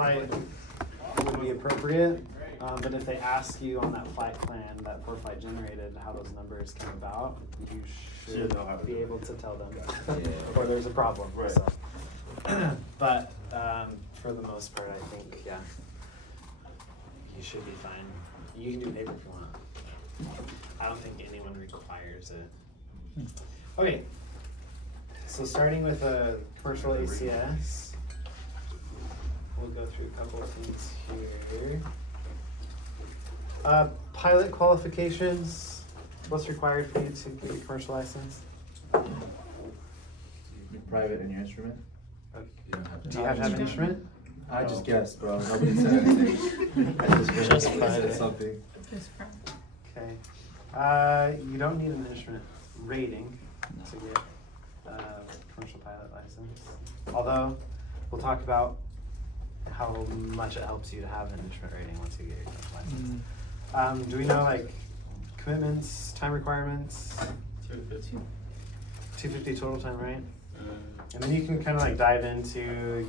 flight would be appropriate. But if they ask you on that flight plan, that for flight generated, how those numbers came about, you should be able to tell them, or there's a problem. Right. So. But for the most part, I think, yeah, you should be fine. You can do paper if you want. I don't think anyone requires it. Okay, so starting with a commercial ACS, we'll go through a couple of things here. Pilot qualifications. What's required for you to get your commercial license? Private in your instrument? Okay. You don't have to. Do you have to have an instrument? I just guessed, bro. Nobody said anything. I just private. something. Okay. You don't need an instrument rating to get a commercial pilot license. Although, we'll talk about how much it helps you to have an instrument rating once you get your commercial license. Do we know like commitments, time requirements? 250 total time, right? And then you can kind of like dive into,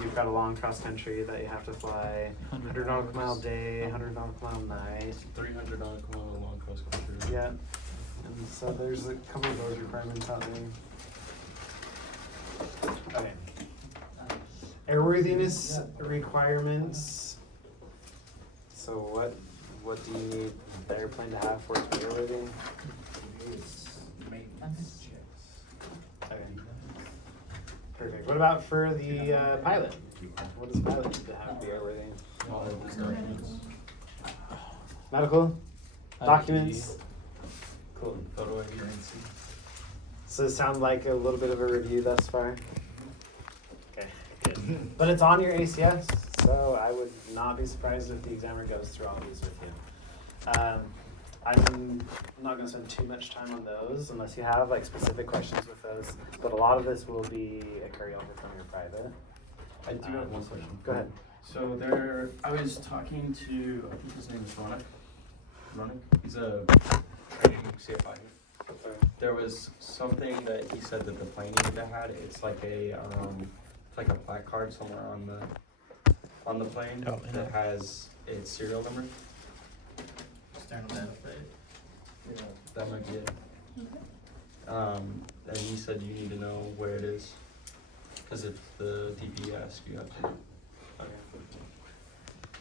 you've got a long cross country that you have to fly, 100 nautical mile day, 100 nautical mile night. 300 nautical mile long cross country. Yeah. And so there's a couple of those requirements out there. Okay. Airworthiness requirements. So what do you need the airplane to have for it to be airworthy? Maintenance checks. Okay. Perfect. What about for the pilot? What does a pilot need to have to be airworthy? All of these documents. Medical? Documents? Cool. Photo evidence. So it sounds like a little bit of a review thus far? Okay, good. But it's on your ACS, so I would not be surprised if the examiner goes through all of these with you. I'm not going to spend too much time on those unless you have like specific questions with those, but a lot of this will be a carryover from your private. I do have one question. Go ahead. So I was talking to, I think his name is Ronick. He's a training CFI. There was something that he said that the plane needed to have. It's like a placard somewhere on the plane that has its serial number. External data plate. Yeah, that might be it. And he said you need to know where it is, because if the DP asks, you have to. Okay.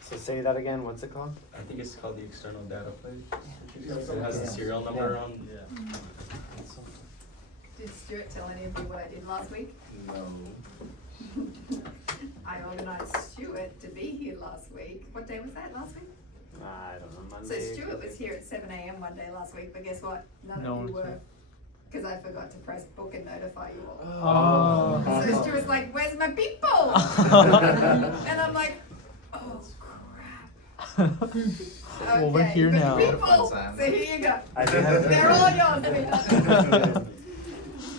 So say that again, what's it called? I think it's called the external data plate. It has the serial number on. Yeah. Did Stuart tell any of you what I did last week? No. I organised Stuart to be here last week. What day was that last week? I don't know, So Monday. Stuart was here at 7 a.m. one day last week, but guess what? None No of you one were. Because I forgot to press book and notify you all. Oh. So Stuart's like, where's my people? And I'm like, oh crap. Well, we're Okay, here you've now. got your people. So here you go. I do have They're all yours, sweetheart.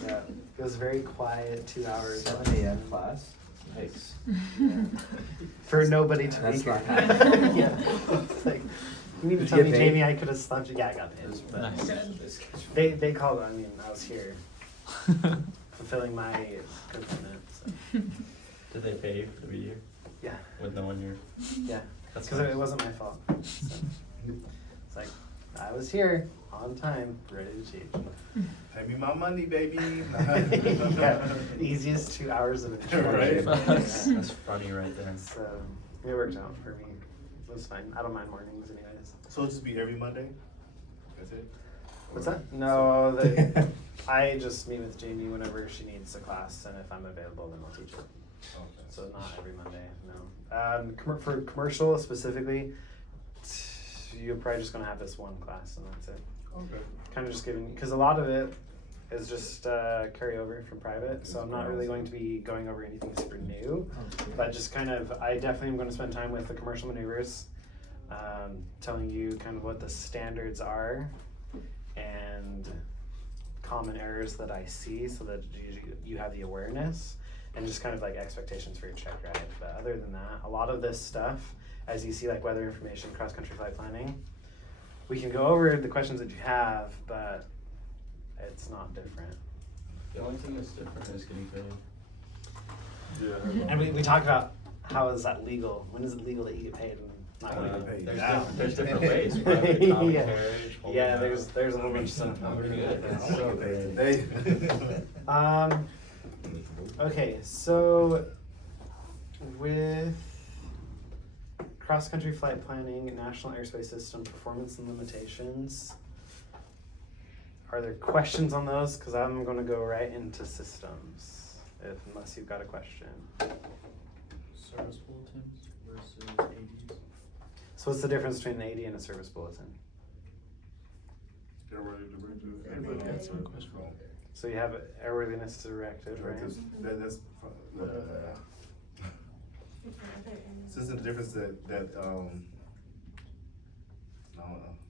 Yeah, it was very quiet 2 hours. 7 a.m. class? Nice. For nobody to be That's here. not happening. Yeah. It's like, you mean to Did tell you me, get paid? Jamie, I could have slept? Yeah, I got paid. But Nice. they called, I mean, I was here fulfilling my commitment. So. Did they pay for the year Yeah, with no one here? yeah. That's Because it nice. wasn't my fault. So. It's like, I was here, on time, ready to teach. Pay me my money, baby. Yeah, easiest 2 hours of instruction. Right. That's funny right there. So it worked out for me. It was fine. I don't mind mornings anyways. So it'll just be every Monday? That's it? What's Or- that? No, I just meet with Jamie whenever she needs a class, and if I'm available, then I'll teach it. Okay. So not every Monday, no. For commercial specifically, you're probably just gonna have this one class, and that's it. Okay. Kind of just giving, because a lot of it is just carryover from private, so I'm not really going to be going over anything super new, but just kind of, I definitely am going to spend time with the commercial maneuvers, telling you kind of what the standards are and common errors that I see, so that you have the awareness, and just kind of like expectations for your check ride. But other than that, a lot of this stuff, as you see, like weather information, cross-country flight planning, we can go over the questions that you have, but it's not different. The only thing that's different is getting paid. Yeah. And we talk about how is that legal? When is it legal that you get paid and not Oh, legal? you get paid. There's, Now. there's different ways. Private, common Yeah. carriage, whole Yeah, lot. there's a whole bunch of stuff. Oh, pretty good. I wanna get paid today. Okay, so with cross-country flight planning, national airspace system performance and limitations, are there questions on those? Because I'm going to go right into systems, unless you've got a question. Service bulletins versus ADs. So what's the difference between an AD and a service bulletin? Everybody gets one question. So you have airworthiness directive, right? That's since the difference that no,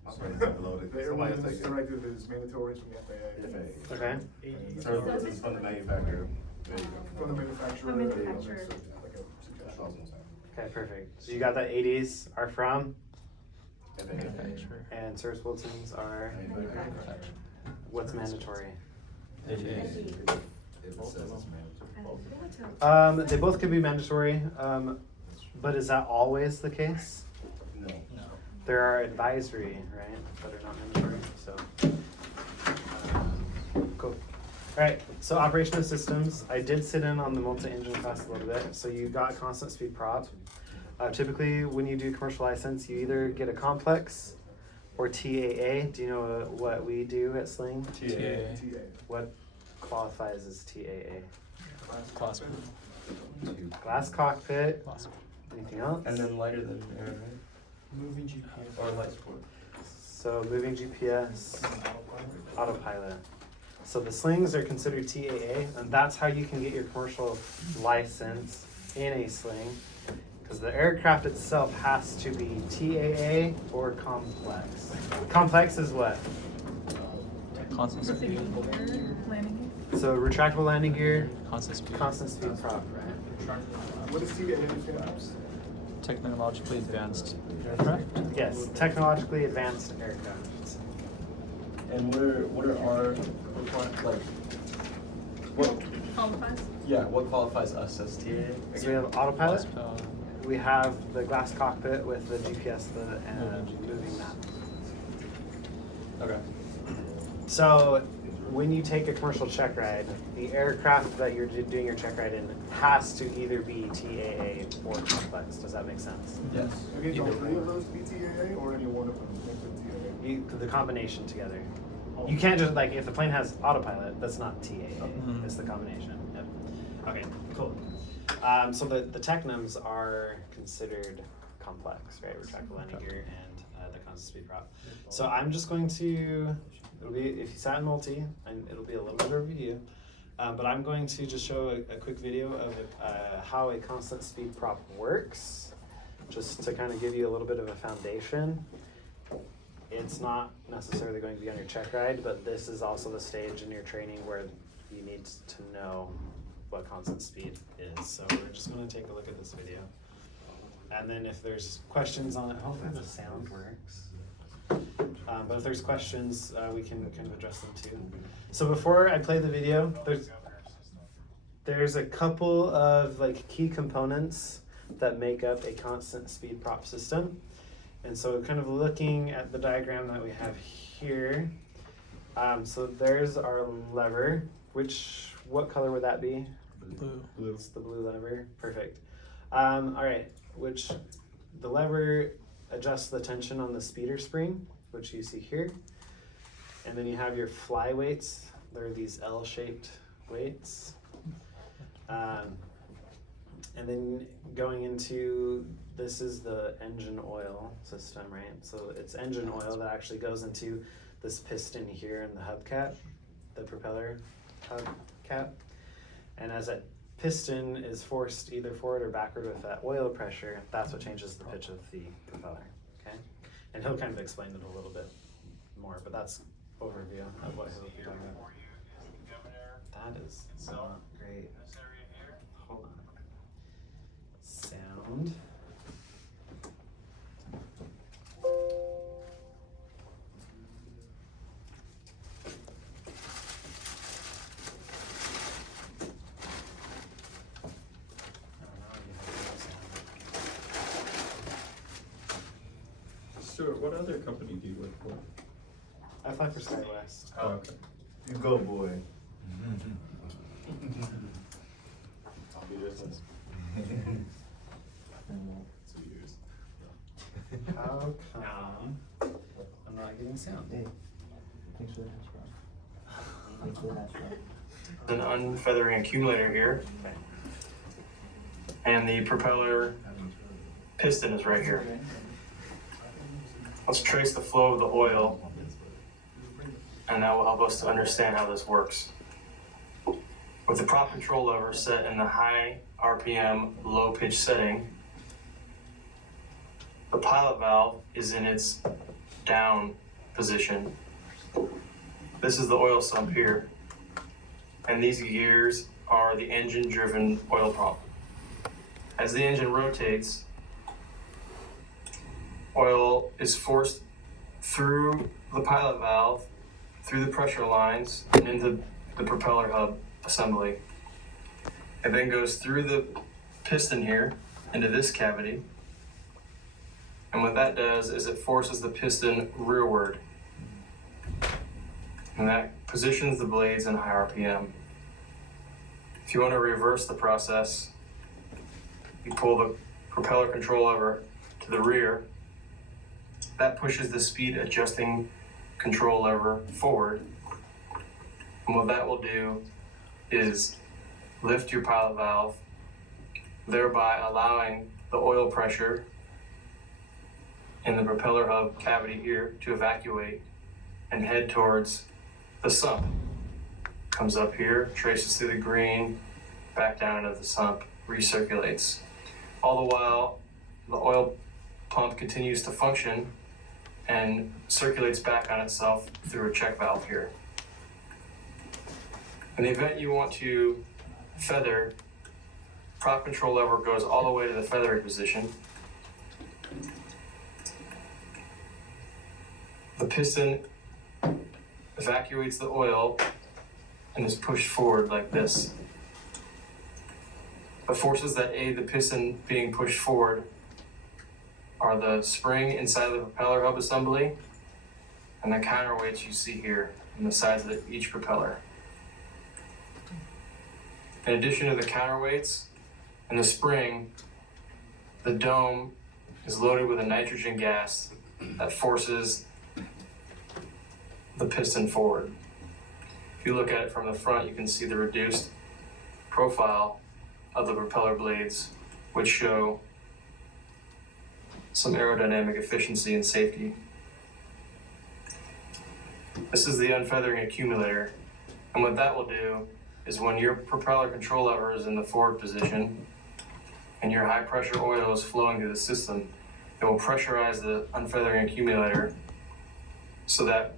my brain's not loaded. The Somebody else airworthiness take it. directive is mandatory from the FAA. Okay. ADs. Service is from the manufacturer. There you go. From the manufacturer. The manufacturer. Like a suggestion. That's all I'm saying. Okay, perfect. So you got that ADs are from, Manufacturer. and service bulletins are, Manufacturer. what's mandatory? ADs. If it says it's mandatory. They both could be mandatory, but is that always the case? No. No. There are advisory, right, that are not mandatory, so. Cool. Alright, so operation of systems, I did sit in on the multi-engine class a little bit, so you got constant speed prop. Typically, when you do commercial license, you either get a complex or TAA. Do you know what we do at Sling? TA. TA. What qualifies as TAA? Class. Glass cockpit, Class. anything else? And then lighter than air, right? Moving GPS. Or light sport. So moving GPS, autopilot. So the slings are considered TAA, and that's how you can get your commercial license in a sling. Because the aircraft itself has to be TAA or complex. Complex is what? Constant speed. Landing So retractable landing gear, Constant speed. constant speed prop, right? What does TA stand for? Technologically advanced aircraft. Yes, technologically advanced aircraft. And what are our requirements, like, what, qualifies. yeah, what qualifies us as TA? So we have autopilot, Horsepower. we have the glass cockpit with the GPS and moving map. Okay. So when you take a commercial check ride, the aircraft that you're doing your check ride in has to either be TAA or complex. Does that make sense? Yes. You need all three of those to be TAA or any one of them makes it The combination together. You can't just like if the plane has autopilot, that's not TAA. Mhm. It's the combination. Yep. Okay, cool. So the technums are considered complex, right? Retractable landing gear and the constant speed prop. So I'm just going to. It'll be if you sat in multi, and it'll be a little bit of a review. But I'm going to just show a quick video of how a constant speed prop works, just to kind of give you a little bit of a foundation. It's not necessarily going to be on your check ride, but this is also the stage in your training where you need to know what constant speed is. So we're just going to take a look at this video. And then if there's questions on it, hopefully the sound works. But if there's questions, we can kind of address them too. So before I play the video, there's a couple of like key components that make up a constant speed prop system. And so kind of looking at the diagram that we have here, so there's our lever, what color would that be? Blue. It's the blue lever, perfect. All right, which the lever adjusts the tension on the speeder spring, which you see here. And then you have your fly weights. They're these L-shaped weights. And then going into, this is the engine oil system, right? So it's engine oil that actually goes into this piston here in the hubcap, the propeller hubcap. And as that piston is forced either forward or backward with that oil pressure, that's what changes the pitch of the propeller, okay? And he'll kind of explain it a little bit more, but that's overview of what he'll be talking about. That is not great. Hold on. Sound. Oh, now you have no sound. Stuart, what other company do you work for? I fly for SkyWest. Oh, okay. You go, boy. I'll be just this. 2 years. How come I'm not getting sound? Hey, thanks for the hash brown. Thanks for the hash brown. An unfeathering accumulator here, and the propeller piston is right here. Let's trace the flow of the oil, and that will help us to understand how this works. With the prop control lever set in the high RPM, low pitch setting, the pilot valve is in its down position. This is the oil sump here, and these gears are the engine-driven oil pump. As the engine rotates, oil is forced through the pilot valve, through the pressure lines, and into the propeller hub assembly. It then goes through the piston here into this cavity, and what that does is it forces the piston rearward, and that positions the blades in high RPM. If you want to reverse the process, you pull the propeller control lever to the rear. That pushes the speed adjusting control lever forward. And what that will do is lift your pilot valve, thereby allowing the oil pressure in the propeller hub cavity here to evacuate and head towards the sump. Comes up here, traces through the green, back down into the sump, recirculates. All the while, the oil pump continues to function and circulates back on itself through a check valve here. In the event you want to feather, prop control lever goes all the way to the feathering position. The piston evacuates the oil and is pushed forward like this. The forces that aid the piston being pushed forward are the spring inside of the propeller hub assembly and the counterweights you see here on the sides of each propeller. In addition to the counterweights and the spring, the dome is loaded with a nitrogen gas that forces the piston forward. If you look at it from the front, you can see the reduced profile of the propeller blades, which show some aerodynamic efficiency and safety. This is the unfeathering accumulator, and what that will do is when your propeller control lever is in the forward position and your high pressure oil is flowing through the system, it will pressurize the unfeathering accumulator so that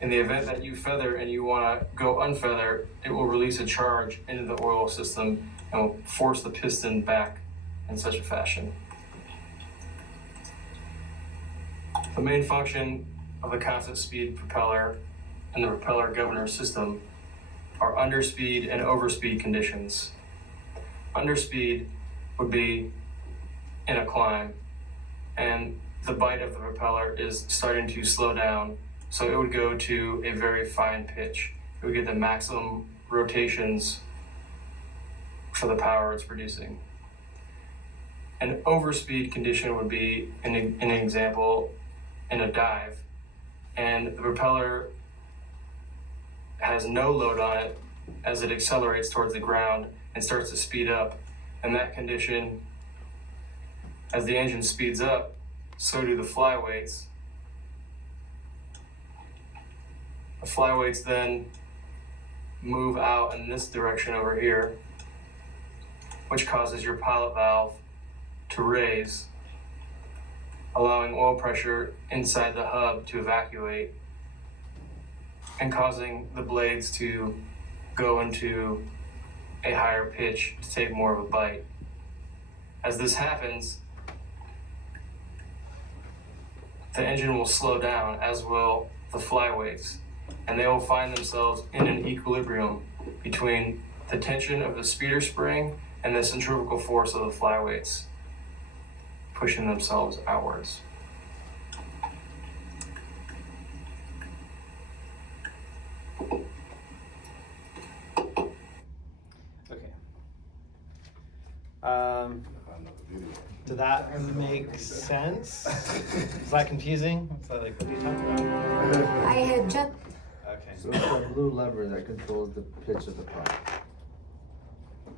in the event that you feather and you want to go unfeather, it will release a charge into the oil system and will force the piston back in such a fashion. The main function of the constant speed propeller and the propeller governor system are underspeed and overspeed conditions. Underspeed would be in a climb, and the bite of the propeller is starting to slow down, so it would go to a very fine pitch. It would get the maximum rotations for the power it's producing. An overspeed condition would be an example in a dive, and the propeller has no load on it as it accelerates towards the ground and starts to speed up. In that condition, as the engine speeds up, so do the flyweights. The flyweights then move out in this direction over here, which causes your pilot valve to raise, allowing oil pressure inside the hub to evacuate and causing the blades to go into a higher pitch to take more of a bite. As this happens, the engine will slow down, as will the flyweights, and they will find themselves in an equilibrium between the tension of the speeder spring and the centrifugal force of the flyweights, pushing themselves outwards. Did that make sense? Is that confusing? Is that like, what are you talking about? I had just. Okay. So it's a blue lever that controls the pitch of the prop.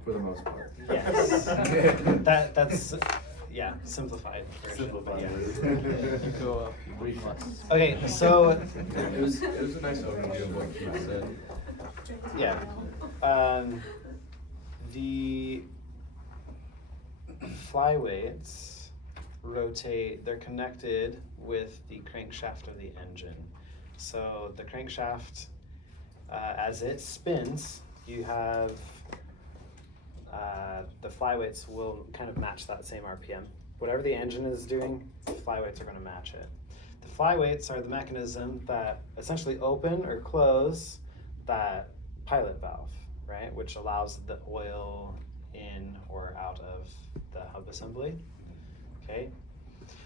For the most part. Yes. That's yeah, simplified version. but yeah. You go up way less. Okay, so It was a nice overview of what Keith said. yeah, the flyweights rotate. They're connected with the crankshaft of the engine. So the crankshaft, as it spins, you have the flyweights will kind of match that same RPM. Whatever the engine is doing, the flyweights are going to match it. The flyweights are the mechanism that essentially open or close that pilot valve, right? Which allows the oil in or out of the hub assembly, okay?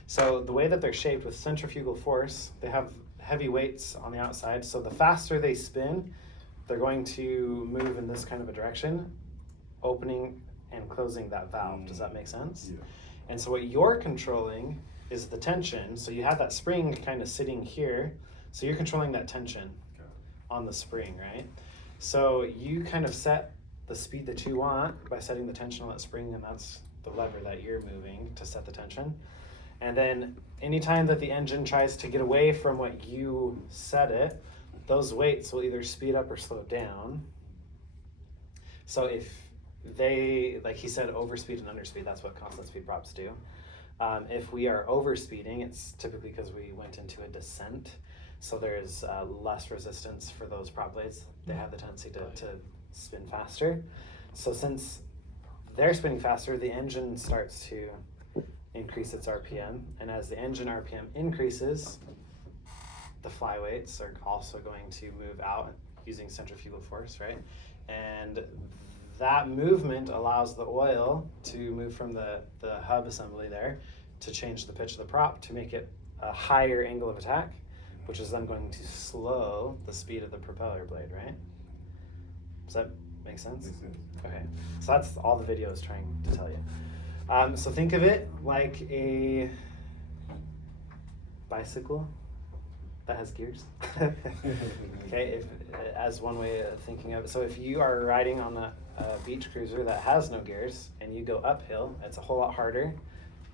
So the way that they're shaped with centrifugal force, they have heavy weights on the outside, so the faster they spin, they're going to move in this kind of a direction, opening and closing that valve. Does that make sense? Yeah. And so what you're controlling is the tension. So you have that spring kind of sitting here. So you're controlling that tension on the spring, right? So you kind of set the speed that you want by setting the tension on that spring, and that's the lever that you're moving to set the tension. And then anytime that the engine tries to get away from what you set it, those weights will either speed up or slow down. So if they, like he said, overspeed and underspeed, that's what constant speed props do. If we are overspeeding, it's typically because we went into a descent. So there's less resistance for those prop blades. They have the tendency to spin faster. So since they're spinning faster, the engine starts to increase its RPM. And as the engine RPM increases, the flyweights are also going to move out using centrifugal force, right? And that movement allows the oil to move from the hub assembly there to change the pitch of the prop to make it a higher angle of attack, which is then going to slow the speed of the propeller blade, right? Does that make sense? Makes sense. Okay, so that's all the video is trying to tell you. So think of it like a bicycle that has gears. Okay, as one way of thinking of it. So if you are riding on a beach cruiser that has no gears and you go uphill, it's a whole lot harder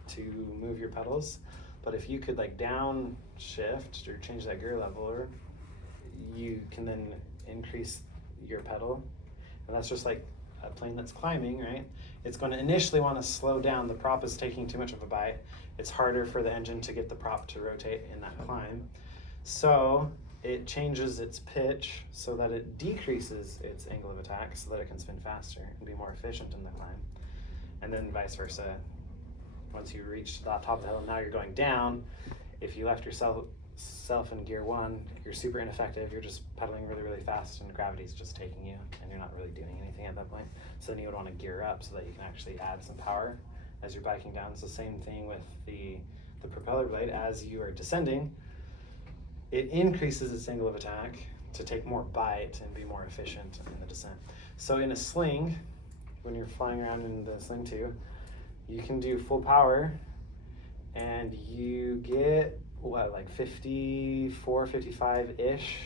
to move your pedals. But if you could like downshift or change that gear level, or you can then increase your pedal. And that's just like a plane that's climbing, right? It's going to initially want to slow down. The prop is taking too much of a bite. It's harder for the engine to get the prop to rotate in that climb. So it changes its pitch so that it decreases its angle of attack so that it can spin faster and be more efficient in the climb. And then vice versa. Once you reach the top of the hill and now you're going down, if you left yourself in gear one, you're super ineffective. You're just pedaling really, really fast and gravity's just taking you and you're not really doing anything at that point. So then you would want to gear up so that you can actually add some power as you're biking down. It's the same thing with the propeller blade. As you are descending, it increases its angle of attack to take more bite and be more efficient in the descent. So in a sling, when you're flying around in the Sling 2, you can do full power and you get what, like 54, 55-ish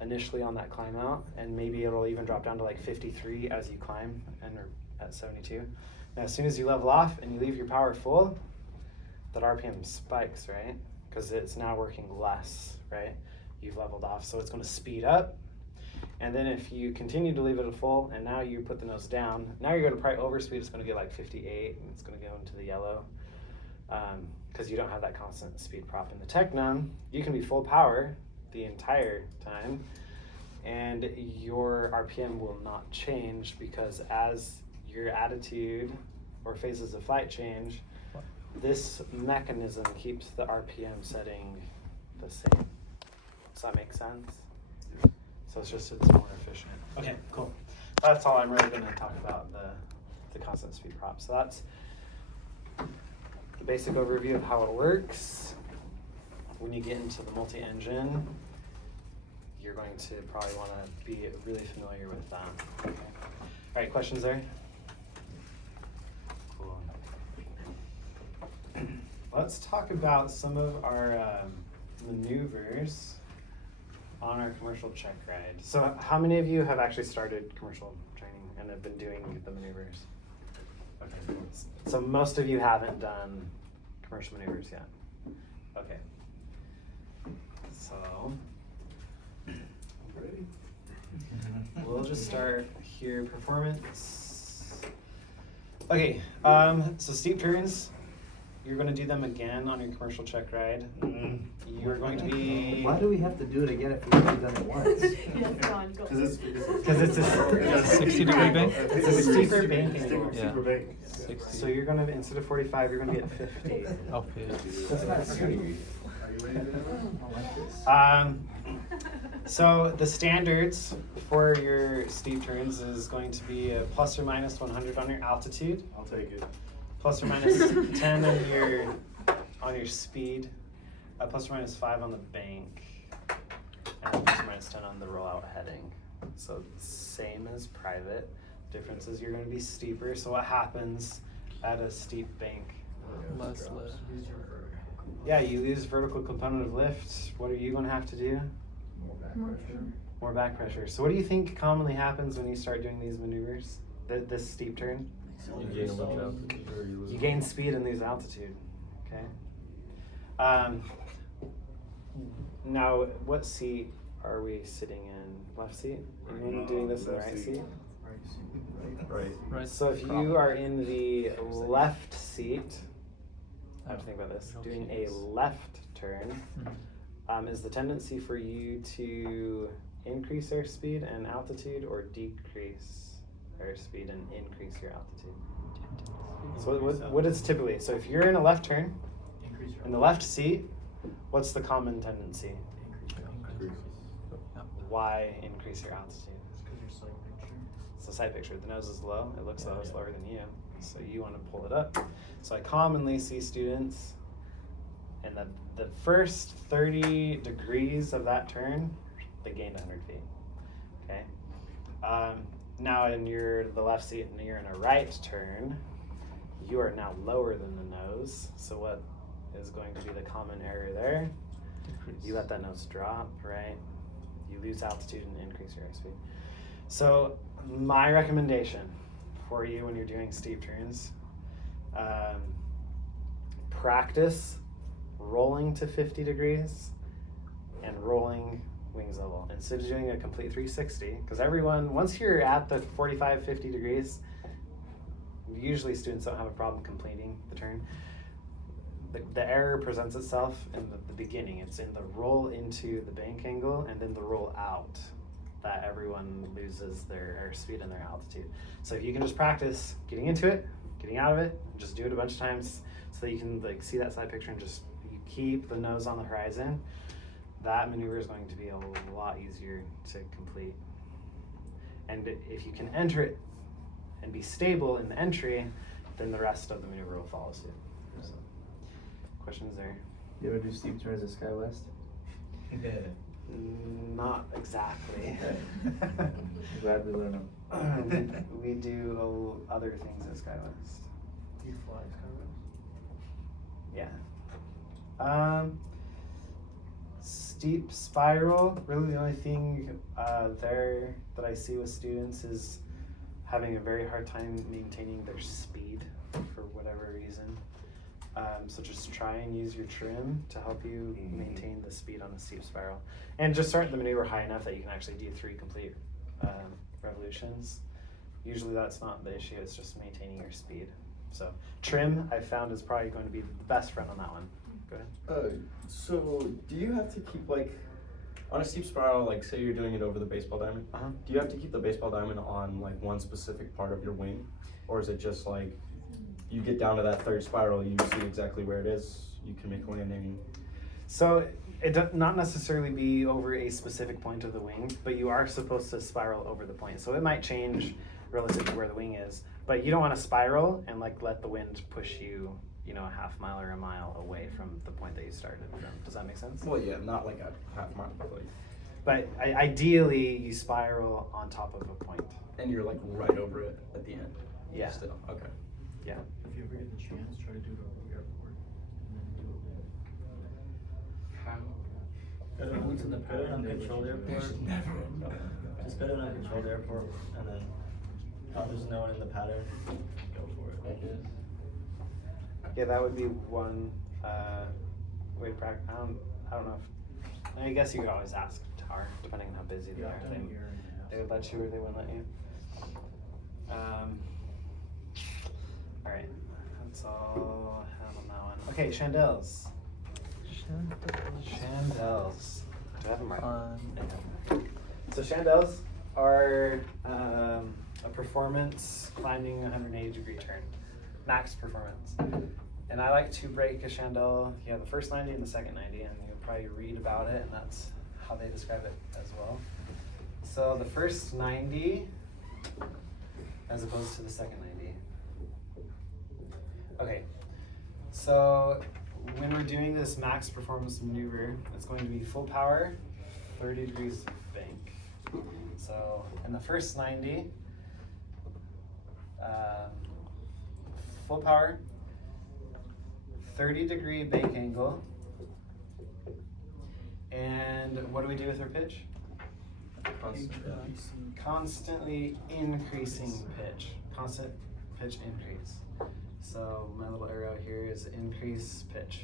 initially on that climb out, and maybe it'll even drop down to like 53 as you climb and are at 72. Now as soon as you level off and you leave your power full, that RPM spikes, right? Because it's now working less, right? You've leveled off, so it's going to speed up. And then if you continue to leave it at full, and now you put the nose down, now you're going to probably overspeed. It's going to get like 58, and it's going to go into the yellow, because you don't have that constant speed prop. In the Technum, you can be full power the entire time, and your RPM will not change, because as your attitude or phases of flight change, this mechanism keeps the RPM setting the same. Does that make sense? So it's more efficient. Okay, cool. That's all I'm really going to talk about, the constant speed prop. So that's the basic overview of how it works. When you get into the multi-engine, you're going to probably want to be really familiar with that. Okay. All right, questions there? Cool. let's talk about some of our maneuvers on our commercial check ride. So how many of you have actually started commercial training and have been doing the maneuvers? Okay. So most of you haven't done commercial maneuvers yet. Okay. So Ready? we'll just start here. Performance. Okay. So steep turns. You're going to do them again on your commercial check ride. You're going to be. Why do we have to do it again if we've already done it once? Because Because it's a 60-degree bank? It's a steeper bank angle. Yeah. Steeper bank. 60. So you're going to, instead of 45, you're going to be at 50. Oh, yeah. That's not scary. Are you ready to do I like this. So the standards for your steep turns is going to be a plus or minus 100 on your altitude, I'll take it. plus or minus 10 on your speed, plus or minus 5 on the bank, and plus or minus 10 on the rollout heading. So same as private. Difference is you're going to be steeper. So what happens at a steep bank? Less lift. Yeah, you lose vertical component of lift. What are you going to have to do? More back pressure. So what do you think commonly happens when you start doing these maneuvers? This steep turn? You gain a bunch of altitude or you lose. You gain speed and lose altitude. Okay. Now, what seat are we sitting in? Left seat? Anyone doing this in the right seat? Right. Right. So if you are in the left seat, I have to think about this. Doing a left turn, is the tendency for you to increase airspeed and altitude or decrease airspeed and increase your altitude? So what is typically, so if you're in a left turn, in the left seat, what's the common tendency? Why increase your altitude? It's the side picture. The nose is low. It looks low. It's lower than you. So you want to pull it up. So I commonly see students in the first 30 degrees of that turn, they gained 100 feet. Okay. Now in the left seat and you're in a right turn, you are now lower than the nose. So what is going to be the common error there? You let that nose drop, right? You lose altitude and increase your airspeed. So my recommendation for you when you're doing steep turns, practice rolling to 50 degrees and rolling wings level instead of doing a complete 360, because once you're at the 45, 50 degrees, usually students don't have a problem completing the turn. The error presents itself in the beginning. It's in the roll into the bank angle and then the roll out that everyone loses their airspeed and their altitude. So if you can just practice getting into it, getting out of it, just do it a bunch of times so that you can see that side picture and just you keep the nose on the horizon, that maneuver is going to be a lot easier to complete. And if you can enter it and be stable in the entry, then the rest of the maneuver will follow suit. So, questions there? You ever do steep turns at SkyWest? Not exactly. I'm glad we learned them. We do other things at SkyWest. Do you fly skyway? Yeah. Steep spiral, really the only thing there that I see with students is having a very hard time maintaining their speed for whatever reason. So just try and use your trim to help you maintain the speed on the steep spiral. And just start the maneuver high enough that you can actually do 3 complete revolutions. Usually that's not the issue, it's just maintaining your speed. So trim, I found, is probably going to be the best friend on that one. Go ahead. So do you have to keep on a steep spiral, say you're doing it over the baseball diamond, Uh-huh. do you have to keep the baseball diamond on one specific part of your wing? Or is it just you get down to that third spiral, you see exactly where it is, you can make a landing? So it does not necessarily be over a specific point of the wing, but you are supposed to spiral over the point. So it might change relative to where the wing is, but you don't want to spiral and let the wind push you, a half mile or a mile away from the point that you started from. Does that make sense? Well, yeah, not a half mile, But ideally you spiral on top of a point. and you're right over it at the end. Yeah. Still, okay. Yeah. If you ever get the chance, try to do it over the airport. And then Once in the Go to an uncontrolled airport. Just go to an uncontrolled airport and then there's no one in the pattern. Go for it. Like this. Yeah, that would be one way to practice. I don't know if, I guess you could always ask Tower, depending on how busy they are. They would let you or they wouldn't let you. Alright, that's all I have on that one. Okay, chandelles. Chandelles. Do I have them right? So chandelles are a performance climbing 180-degree turn, max performance. And I like to break a chandelle. You have the first 90 and the second 90, and you'll probably read about it, and that's how they describe it as well. So the first 90 as opposed to the second 90. Okay, so when we're doing this max performance maneuver, it's going to be full power, 30 degrees bank. So in the first 90, full power, 30-degree bank angle, and what do we do with our pitch? Constantly increasing pitch. Constant pitch increase. So my little arrow here is increase pitch.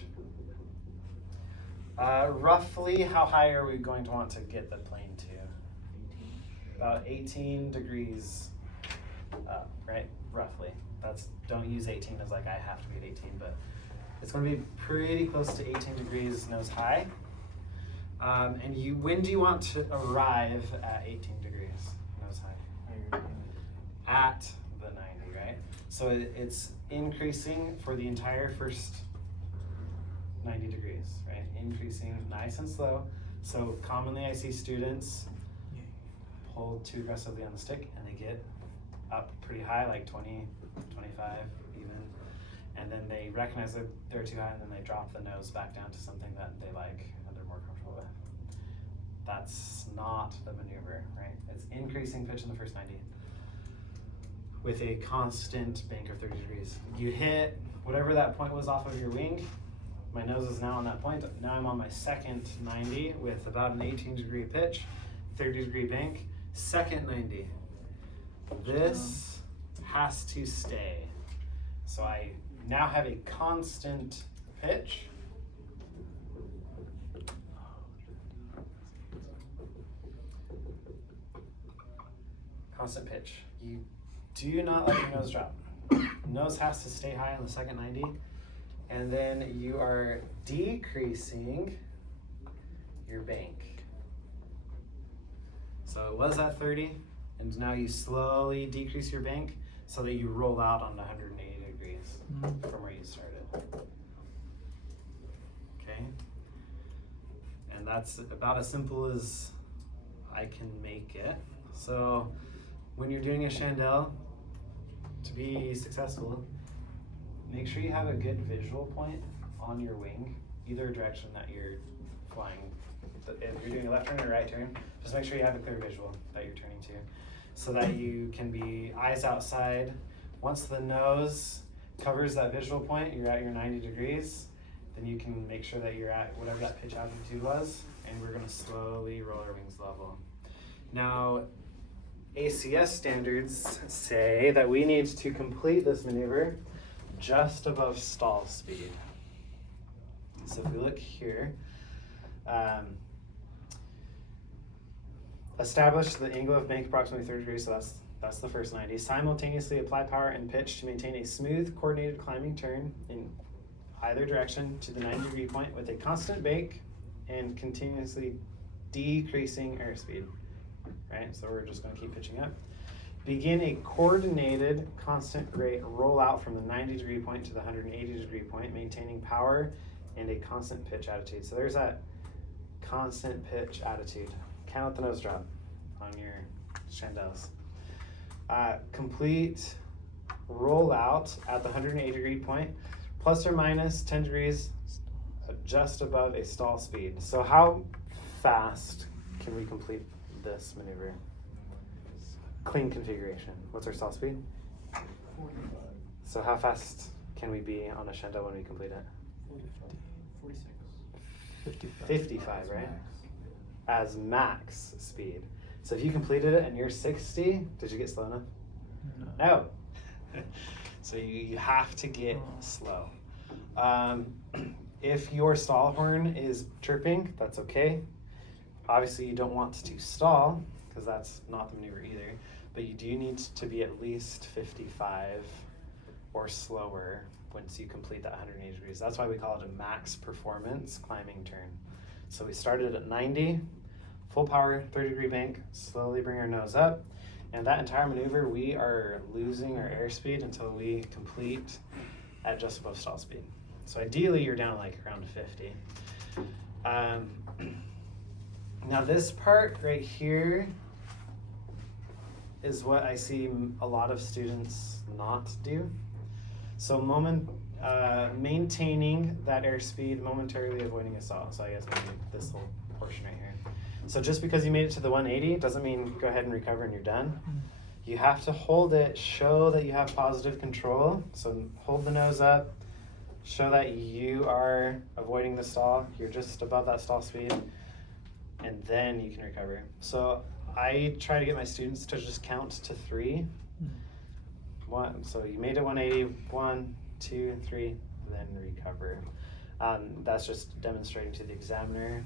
Roughly, how high are we going to want to get the plane to? About 18 degrees up, right? Roughly. Don't use 18 as like I have to be at 18, but it's going to be pretty close to 18 degrees nose high. And when do you want to arrive at 18 degrees nose high? At the 90, right? So it's increasing for the entire first 90 degrees, right? Increasing nice and slow. So commonly I see students pull too aggressively on the stick and they get up pretty high, like 20, 25 even. And then they recognize that they're too high and then they drop the nose back down to something that they like and they're more comfortable with. That's not the maneuver, right? It's increasing pitch in the first 90 with a constant bank of 30 degrees. You hit whatever that point was off of your wing. My nose is now on that point. Now I'm on my second 90 with about an 18-degree pitch, 30-degree bank. Second 90. This has to stay. So I now have a constant pitch. Constant pitch. You do not let your nose drop. Nose has to stay high on the second 90. And then you are decreasing your bank. So it was at 30, and now you slowly decrease your bank so that you roll out on 180 degrees from where you started. Okay? And that's about as simple as I can make it. So when you're doing a chandelle, to be successful, make sure you have a good visual point on your wing, either direction that you're flying. If you're doing a left turn or right turn, just make sure you have a clear visual that you're turning to so that you can be eyes outside. Once the nose covers that visual point, you're at your 90 degrees, then you can make sure that you're at whatever that pitch altitude was, and we're gonna slowly roll our wings level. Now, ACS standards say that we need to complete this maneuver just above stall speed. So if we look here, establish the angle of bank approximately 30 degrees, so that's the first 90. Simultaneously apply power and pitch to maintain a smooth, coordinated climbing turn in either direction to the 90-degree point with a constant bank and continuously decreasing airspeed. Right, so we're just going to keep pitching up. Begin a coordinated constant rate rollout from the 90-degree point to the 180-degree point, maintaining power and a constant pitch attitude. So there's that constant pitch attitude. Count out the nose drop on your chandelles. Complete rollout at the 180-degree point, plus or minus 10 degrees just above a stall speed. So how fast can we complete this maneuver? Clean configuration. What's our stall speed? 45. So how fast can we be on a chandelle when we complete it? 46. 55, right? as max speed. So if you completed it and you're 60, did you get slow enough? No. So you have to get slow. If your stall horn is chirping, that's okay. Obviously you don't want to stall because that's not the maneuver either, but you do need to be at least 55 or slower once you complete that 180 degrees. That's why we call it a max performance climbing turn. So we started at 90, full power, 30-degree bank, slowly bring our nose up, and that entire maneuver we are losing our airspeed until we complete at just above stall speed. So ideally you're down like around 50. Now this part right here is what I see a lot of students not do. So maintaining that airspeed, momentarily avoiding a stall. So I guess maybe this whole portion right here. So just because you made it to the 180 doesn't mean go ahead and recover and you're done. You have to hold it, show that you have positive control. So hold the nose up, show that you are avoiding the stall. You're just above that stall speed, and then you can recover. So I try to get my students to just count to 3. So you made it 180, 1, 2, 3, then recover. That's just demonstrating to the examiner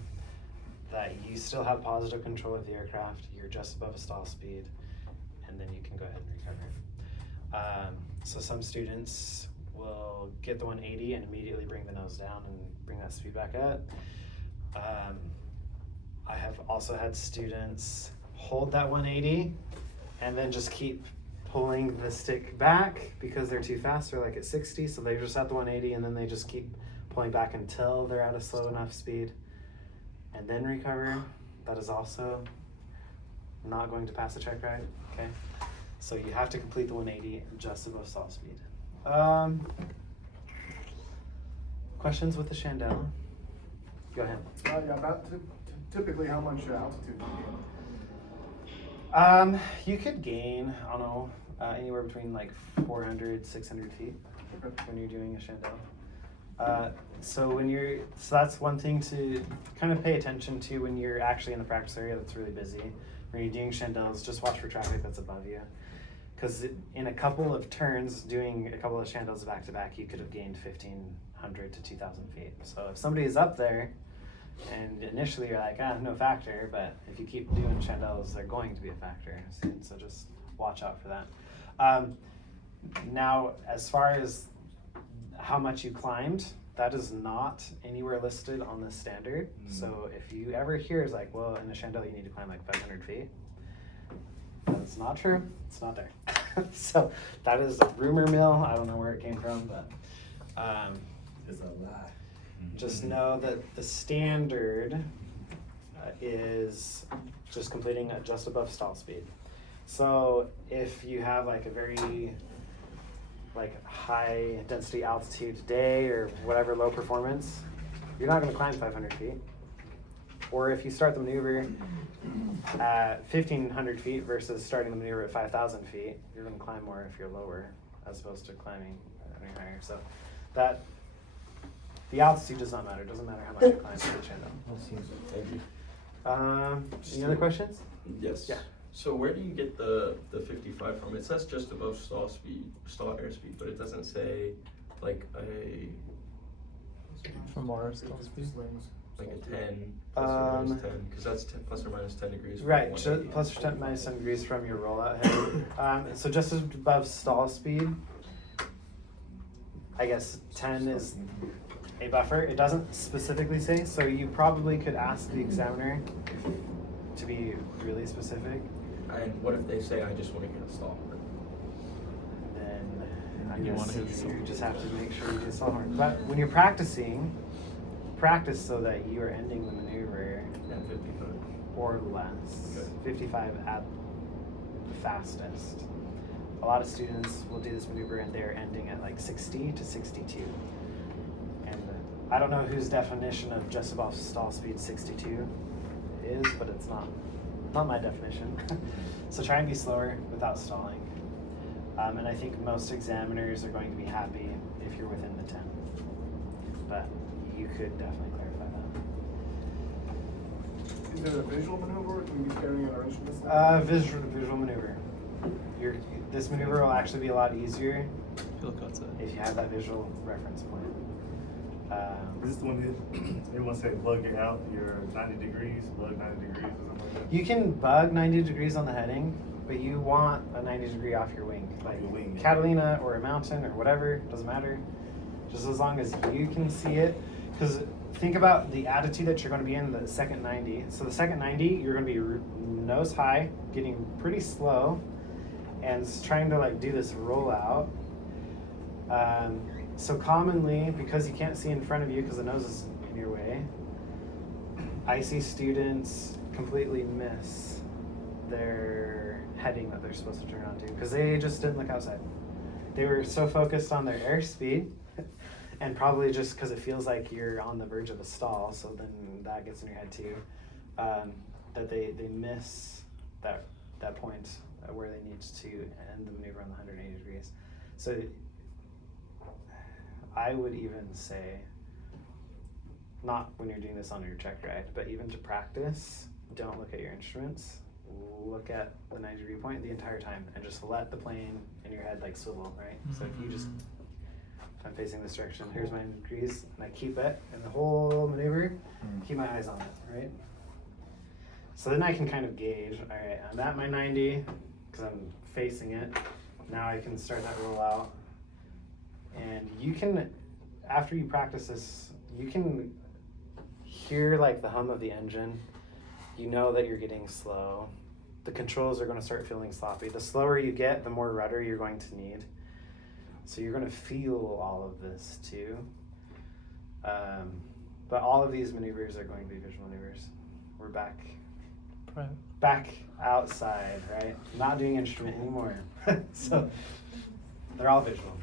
that you still have positive control of the aircraft, you're just above a stall speed, and then you can go ahead and recover. So some students will get the 180 and immediately bring the nose down and bring that speed back up. I have also had students hold that 180 and then just keep pulling the stick back because they're too fast. They're like at 60, so they're just at the 180 and then they just keep pulling back until they're at a slow enough speed and then recover. That is also not going to pass the check ride, okay? So you have to complete the 180 just above stall speed. Questions with the Chandelle? Go ahead. Yeah, about typically how much altitude do you gain? You could gain, I don't know, anywhere between like 400, 600 feet when you're doing a Chandelle. So that's one thing to kind of pay attention to when you're actually in the practice area that's really busy. When you're doing Chandelles, just watch for traffic that's above you. Because in a couple of turns, doing a couple of Chandelles back to back, you could have gained 1,500 to 2,000 feet. So if somebody is up there, and initially you're like, no factor, but if you keep doing Chandelles, they're going to be a factor. So just watch out for that. Now, as far as how much you climbed, that is not anywhere listed on the standard. So if you ever hear it's like, well, in a Chandelle you need to climb like 500 feet, that's not true. It's not there. So that is a rumor mill. I don't know where it came from, but It's a lie. just know that the standard is just completing at just above stall speed. So if you have like a very high density altitude day or whatever low performance, you're not going to climb 500 feet. Or if you start the maneuver at 1,500 feet versus starting the maneuver at 5,000 feet, you're going to climb more if you're lower as opposed to climbing any higher. So that the altitude does not matter. It doesn't matter how much you climb for the Chandelle. Thank you. Any other questions? Yes. Yeah. So where do you get the 55 from? It says just above stall airspeed, but it doesn't say like a From our stall speed. Slings. like a 10 plus or minus 10, because that's plus or minus 10 degrees. from Right, 180. plus or minus 10 degrees from your rollout head. So just above stall speed, I guess 10 is a buffer. It doesn't specifically say, so you probably could ask the examiner to be really specific. And what if they say I just want to get a stall? Then I You guess wanna hit the you stall. just have to make sure you get stall horn. But when you're practicing, practice so that you are ending the maneuver Yeah, 55. or less. Good. 55 at the fastest. A lot of students will do this maneuver and they're ending at like 60 to 62. And I don't know whose definition of just above stall speed 62 is, but it's not my definition. So try and be slower without stalling. And I think most examiners are going to be happy if you're within the 10. But you could definitely clarify Is there a visual maneuver, or can we be staring at our instruments? Visual maneuver. This maneuver will actually be a lot easier If you look outside. if you have that visual reference point. Is this the one that everyone say bug it out? You're 90 degrees, bug 90 degrees, or something like that? You can bug 90 degrees on the heading, but you want a 90 degree off your wing. Like your wing. Catalina or a mountain or whatever, doesn't matter. Just as long as you can see it. Because think about the attitude that you're going to be in the second 90. So the second 90, you're going to be nose high, getting pretty slow, and trying to like do this rollout. So commonly, because you can't see in front of you because the nose is in your way, I see students completely miss their heading that they're supposed to turn onto because they just didn't look outside. They were so focused on their airspeed, and probably just because it feels like you're on the verge of a stall, so then that gets in your head too, that they miss that point where they need to end the maneuver on the 180 degrees. So I would even say, not when you're doing this on your check ride, but even to practice, don't look at your instruments. Look at the 90 degree point the entire time and just let the plane in your head like swivel, right? So if you just, if I'm facing this direction, here's my degrees, and I keep it in the whole maneuver, keep my eyes on it, right? So then I can kind of gauge, all right, I'm at my 90 because I'm facing it. Now I can start that rollout. And you can, after you practice this, you can hear like the hum of the engine. You know that you're getting slow. The controls are going to start feeling sloppy. The slower you get, the more rudder you're going to need. So you're going to feel all of this too. But all of these maneuvers are going to be visual maneuvers. We're back outside, right? Not doing instrument anymore. So they're all visual.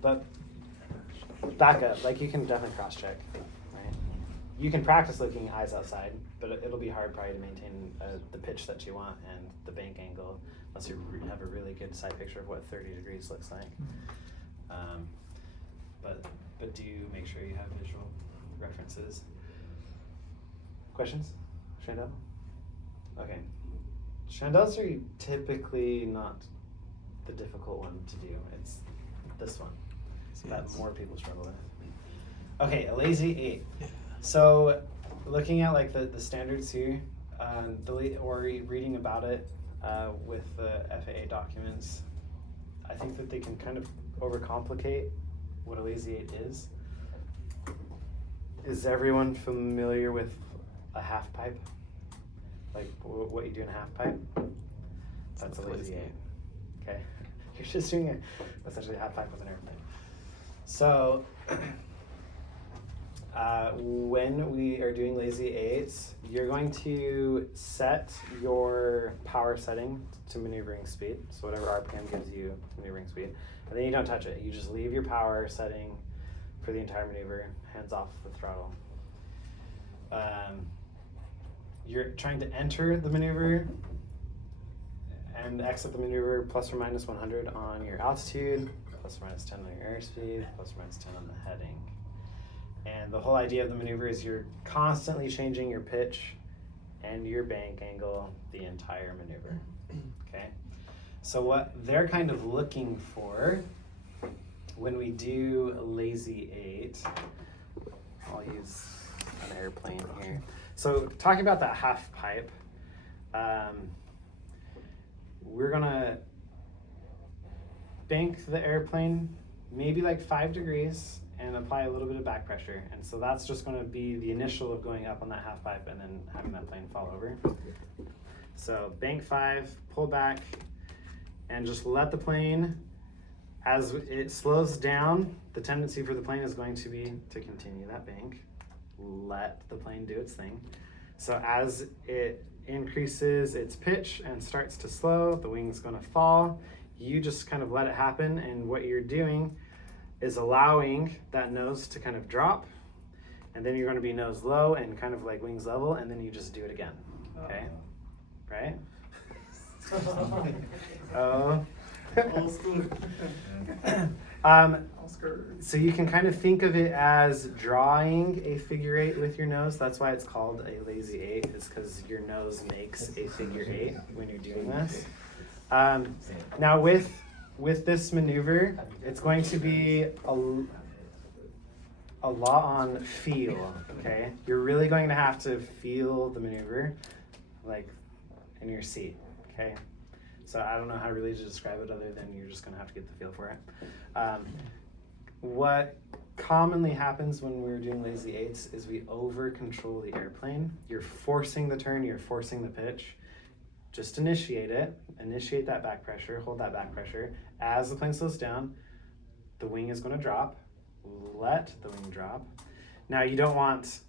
But back up, like you can definitely cross-check, right? You can practice looking eyes outside, but it'll be hard probably to maintain the pitch that you want and the bank angle unless you have a really good side picture of what 30 degrees looks like. But do make sure you have visual references. Questions? Chandelle? Okay. Chandelles are typically not the difficult one to do. It's this one that more people struggle with. Okay, a lazy 8. So looking at like the standards here, or reading about it with the FAA documents, I think that they can kind of overcomplicate what a lazy 8 is. Is everyone familiar with a half pipe? Like what you do in a half pipe? That's a lazy 8. Okay. You're just doing essentially a half pipe with an airplane. So when we are doing lazy 8s, you're going to set your power setting to maneuvering speed. So whatever RPM gives you maneuvering speed. And then you don't touch it. You just leave your power setting for the entire maneuver, hands off the throttle. You're trying to enter the maneuver and exit the maneuver plus or minus 100 on your altitude, plus or minus 10 on your airspeed, plus or minus 10 on the heading. And the whole idea of the maneuver is you're constantly changing your pitch and your bank angle the entire maneuver, okay? So what they're kind of looking for when we do a lazy 8, I'll use an airplane here. So talking about that half pipe, we're gonna bank the airplane maybe like 5 degrees and apply a little bit of back pressure. And so that's just gonna be the initial of going up on that half pipe and then having that plane fall over. So bank 5, pull back, and just let the plane, as it slows down, the tendency for the plane is going to be to continue that bank. Let the plane do its thing. So as it increases its pitch and starts to slow, the wing's gonna fall. You just kind of let it happen, and what you're doing is allowing that nose to kind of drop, and then you're gonna be nose low and kind of like wings level, and then you just do it again, okay? Right? Oh. Oscar. So you can kind of think of it as drawing a figure eight with your nose. That's why it's called a lazy eight, is because your nose makes a figure eight when you're doing this. Now with this maneuver, it's going to be a lot on feel, okay? You're really going to have to feel the maneuver, like in your seat, okay? So I don't know how really to describe it other than you're just gonna have to get the feel for it. What commonly happens when we're doing lazy eights is we over control the airplane. You're forcing the turn, you're forcing the pitch. Just initiate it, initiate that back pressure, hold that back pressure. As the plane slows down, the wing is gonna drop. Let the wing drop. Now you don't want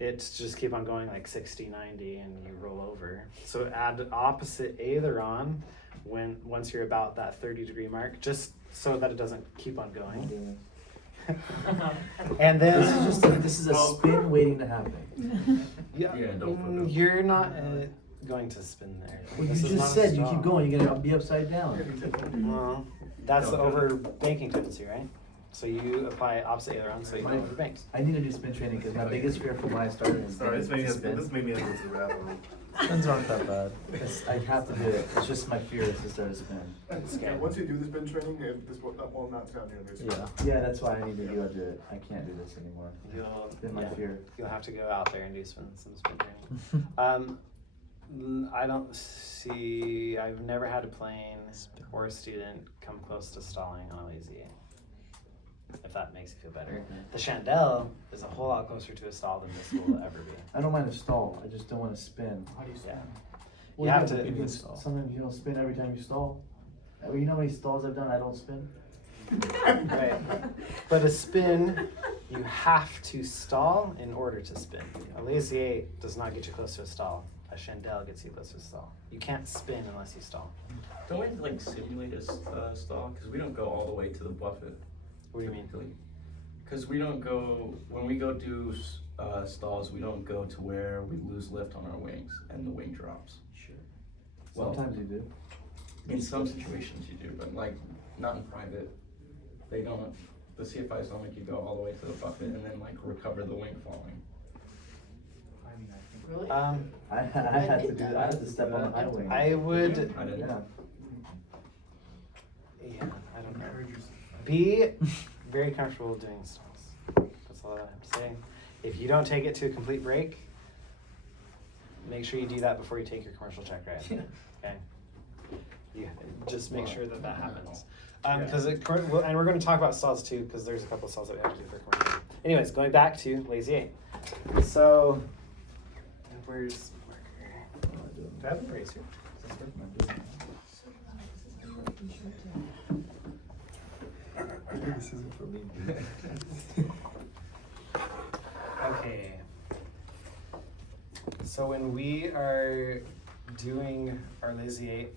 it to just keep on going like 60, 90 and you roll over. So add opposite aileron once you're about that 30-degree mark, just so that it doesn't keep on going. And then This is a spin waiting to happen. you're not going to spin there. Well, This you is not just a said you stall. keep going, you're gonna be upside down. Well, that's the over banking tendency, right? So you apply opposite aileron, so you don't over banks. I need to do spin training because my biggest fear from when I started is Sorry, this made spin. me a little too rattling. Spins aren't that bad. I have to do it. It's just my fear is to start a spin. And once you do the spin training, that will not sound university. Yeah. Yeah, that's why I need to do it. I can't do this anymore. It's been my fear. You'll have to go out there and do some spin training. I don't see. I've never had a plane or a student come close to stalling on a lazy eight. If that makes you feel better. The chandelle is a whole lot closer to a stall than this will ever be. I don't mind a stall. I just don't want to spin. How do you Yeah. Well, You have yeah, to- because stall. sometimes you don't spin every time you stall. You know how many stalls I've done? I don't spin. Right. But a spin, you have to stall in order to spin. A lazy eight does not get you close to a stall. A chandelle gets you close to a stall. You can't spin unless you stall. Don't we like simulate a stall? Because we don't go all the way to the buffet. What do you mean? Because we don't go, when we go do stalls, we don't go to where we lose lift on our wings and the wing drops. Sure. Well, Sometimes you do. in some situations you do, but like not in private. They don't, the CFIs don't make you go all the way to the buffet and then like recover the wing falling. Really? I had to do that. I had to step on the high wing. I would, I didn't. Yeah. yeah, I don't know. Be very comfortable doing stalls. That's all I have to say. If you don't take it to a complete break, make sure you do that before you take your commercial check ride. Okay? Yeah, just make sure that happens. Because and we're going to talk about stalls too, because there's a couple of stalls that we have to do for commercial. Anyways, going back to lazy eight. So, where's the marker? Do I have an eraser? This isn't for me. Okay. So when we are doing our lazy eight,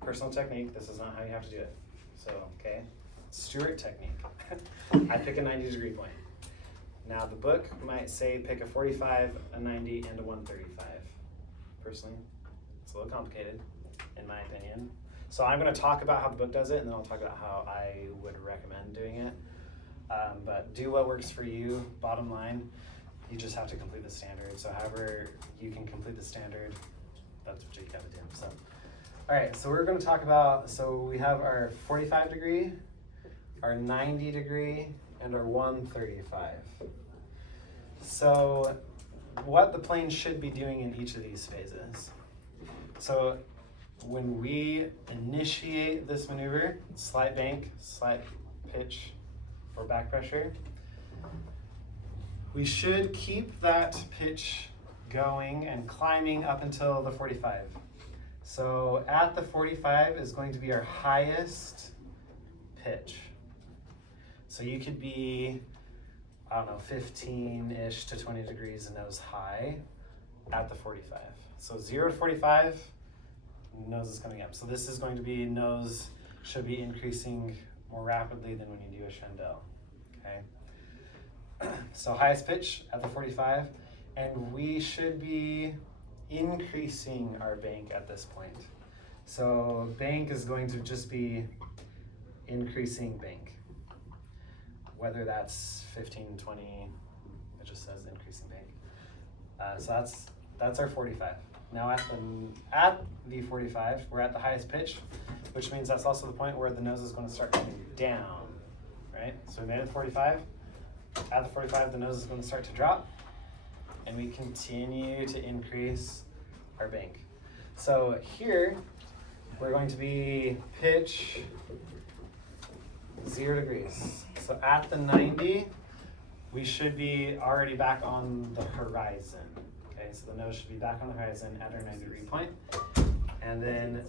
personal technique, this is not how you have to do it. So, okay, Stuart technique. I pick a 90-degree point. Now the book might say pick a 45, a 90, and a 135. Personally, it's a little complicated, in my opinion. So I'm going to talk about how the book does it, and then I'll talk about how I would recommend doing it. But do what works for you. Bottom line, you just have to complete the standard. So however you can complete the standard, that's what you got to do. So, all right. So we're going to talk about. So we have our 45 degree, our 90 degree, and our 135. So what the plane should be doing in each of these phases. So when we initiate this maneuver, slight bank, slight pitch, or back pressure, we should keep that pitch going and climbing up until the 45. So at the 45 is going to be our highest pitch. So you could be, I don't know, 15-ish to 20 degrees nose high at the 45. So 0 to 45, nose is coming up. So this is going to be, nose should be increasing more rapidly than when you do a chandelle, okay? So highest pitch at the 45, and we should be increasing our bank at this point. So bank is going to just be increasing bank, whether that's 15, 20, it just says increasing bank. So that's our 45. Now at the 45, we're at the highest pitch, which means that's also the point where the nose is going to start coming down, right? So we made it 45. At the 45, the nose is going to start to drop, and we continue to increase our bank. So here, we're going to be pitch 0 degrees. So at the 90, we should be already back on the horizon. Okay, so the nose should be back on the horizon at our 90-degree point. And then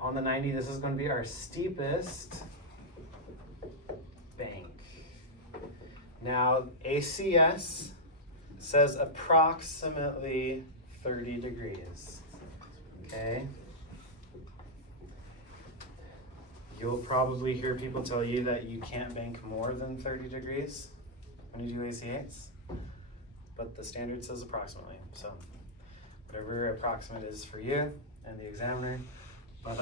on the 90, this is going to be our steepest bank. Now, ACS says approximately 30 degrees. Okay? You'll probably hear people tell you that you can't bank more than 30 degrees when you do AC8s, but the standard says approximately. So whatever approximate is for you and the examiner, but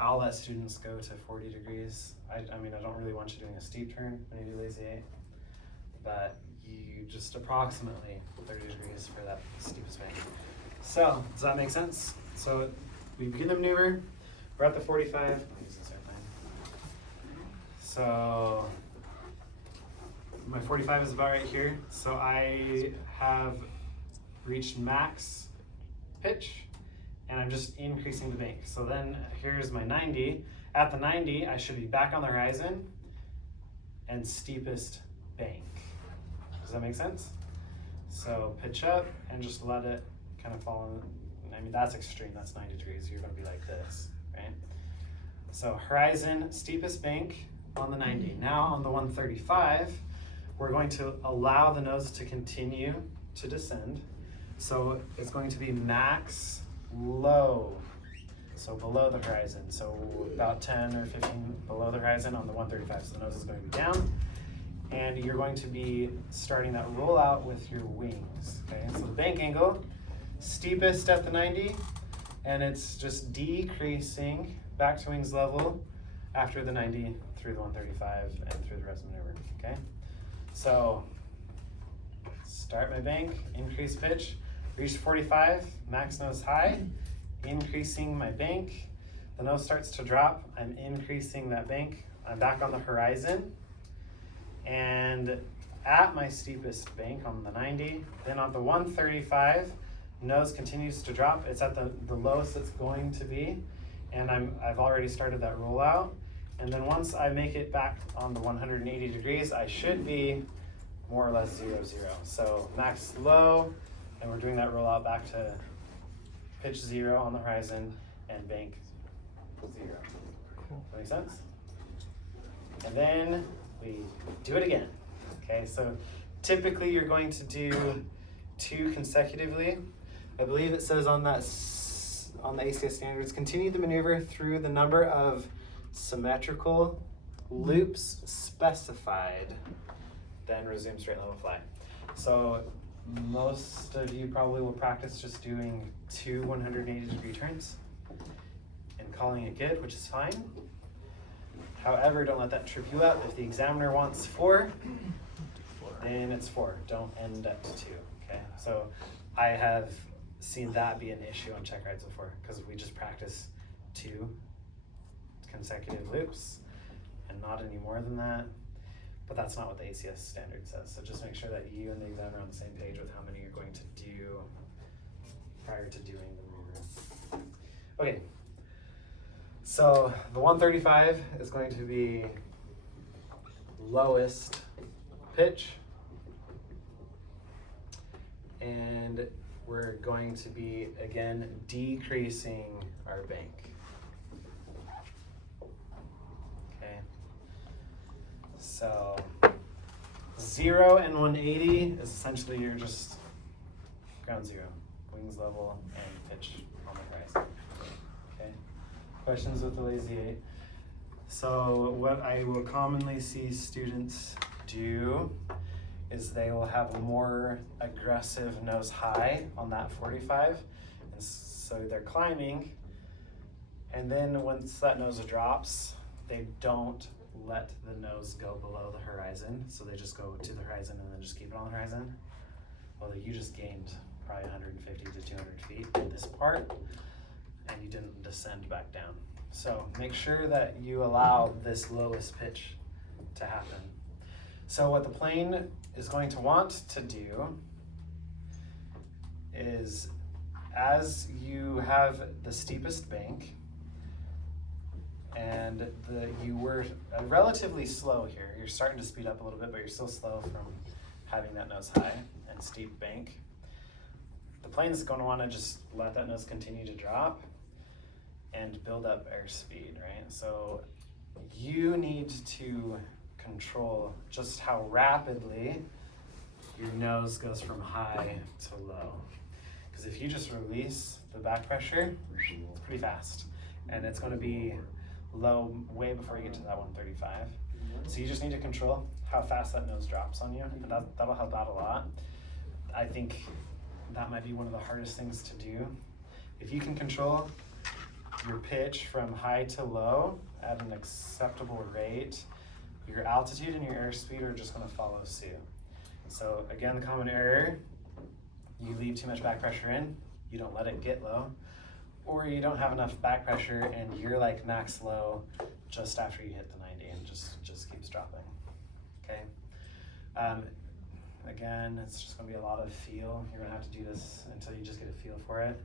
I'll let students go to 40 degrees. I mean, I don't really want you doing a steep turn when you do AC8, but you just approximately 30 degrees for that steepest bank. So does that make sense? So we begin the maneuver, we're at the 45. So my 45 is about right here. So I have reached max pitch and I'm just increasing the bank. So then here's my 90. At the 90, I should be back on the horizon and steepest bank. Does that make sense? So pitch up and just let it kind of fall in. I mean, that's extreme, that's 90 degrees. You're gonna be like this, right? So horizon, steepest bank on the 90. Now on the 135, we're going to allow the nose to continue to descend. So it's going to be max low, so below the horizon. So about 10 or 15 below the horizon on the 135. So the nose is going to be down. And you're going to be starting that roll out with your wings. Okay, so the bank angle, steepest at the 90, and it's just decreasing back to wings level after the 90 through the 135 and through the rest of the maneuver. Okay, so start my bank, increase pitch, reach 45, max nose high, increasing my bank. The nose starts to drop, I'm increasing that bank. I'm back on the horizon. And at my steepest bank on the 90, then on the 135, nose continues to drop. It's at the lowest it's going to be, and I've already started that rollout. And then once I make it back on the 180 degrees, I should be more or less 0, 0. So max low, and we're doing that rollout back to pitch 0 on the horizon and bank 0. Cool. That make sense? And then we do it again. Okay, so typically you're going to do 2 consecutively. I believe it says on that on the ACS standards, continue the maneuver through the number of symmetrical loops specified, then resume straight level fly. So most of you probably will practice just doing 2 180-degree turns and calling it good, which is fine. However, don't let that trip you up. If the examiner wants 4, then it's 4. Don't end at 2, okay? So I have seen that be an issue on check rides before because we just practice 2 consecutive loops and not any more than that. But that's not what the ACS standard says. So just make sure that you and the examiner are on the same page with how many you're going to do prior to doing the maneuver. Okay. So the 135 is going to be lowest pitch, and we're going to be again decreasing our bank. Okay. So 0 and 180 is essentially you're just ground 0, wings level and pitch on the horizon. Questions with the lazy 8? So what I will commonly see students do is they will have a more aggressive nose high on that 45. And so they're climbing, and then once that nose drops, they don't let the nose go below the horizon, so they just go to the horizon and then just keep it on the horizon, well, you just gained probably 150 to 200 feet in this part, and you didn't descend back down. So make sure that you allow this lowest pitch to happen. So what the plane is going to want to do is, as you have the steepest bank, and you were relatively slow here. You're starting to speed up a little bit, but you're still slow from having that nose high and steep bank. The plane is going to want to just let that nose continue to drop and build up airspeed, right? So you need to control just how rapidly your nose goes from high to low. Because if you just release the back pressure, it's pretty fast. And it's going to be low way before you get to that 135. So you just need to control how fast that nose drops on you, and that'll help out a lot. I think that might be one of the hardest things to do. If you can control your pitch from high to low at an acceptable rate, your altitude and your airspeed are just going to follow suit. So again, the common error, you leave too much back pressure in, you don't let it get low, or you don't have enough back pressure and you're like max low just after you hit the 90 and just keeps dropping, okay? Again, it's just gonna be a lot of feel. You're gonna have to do this until you just get a feel for it.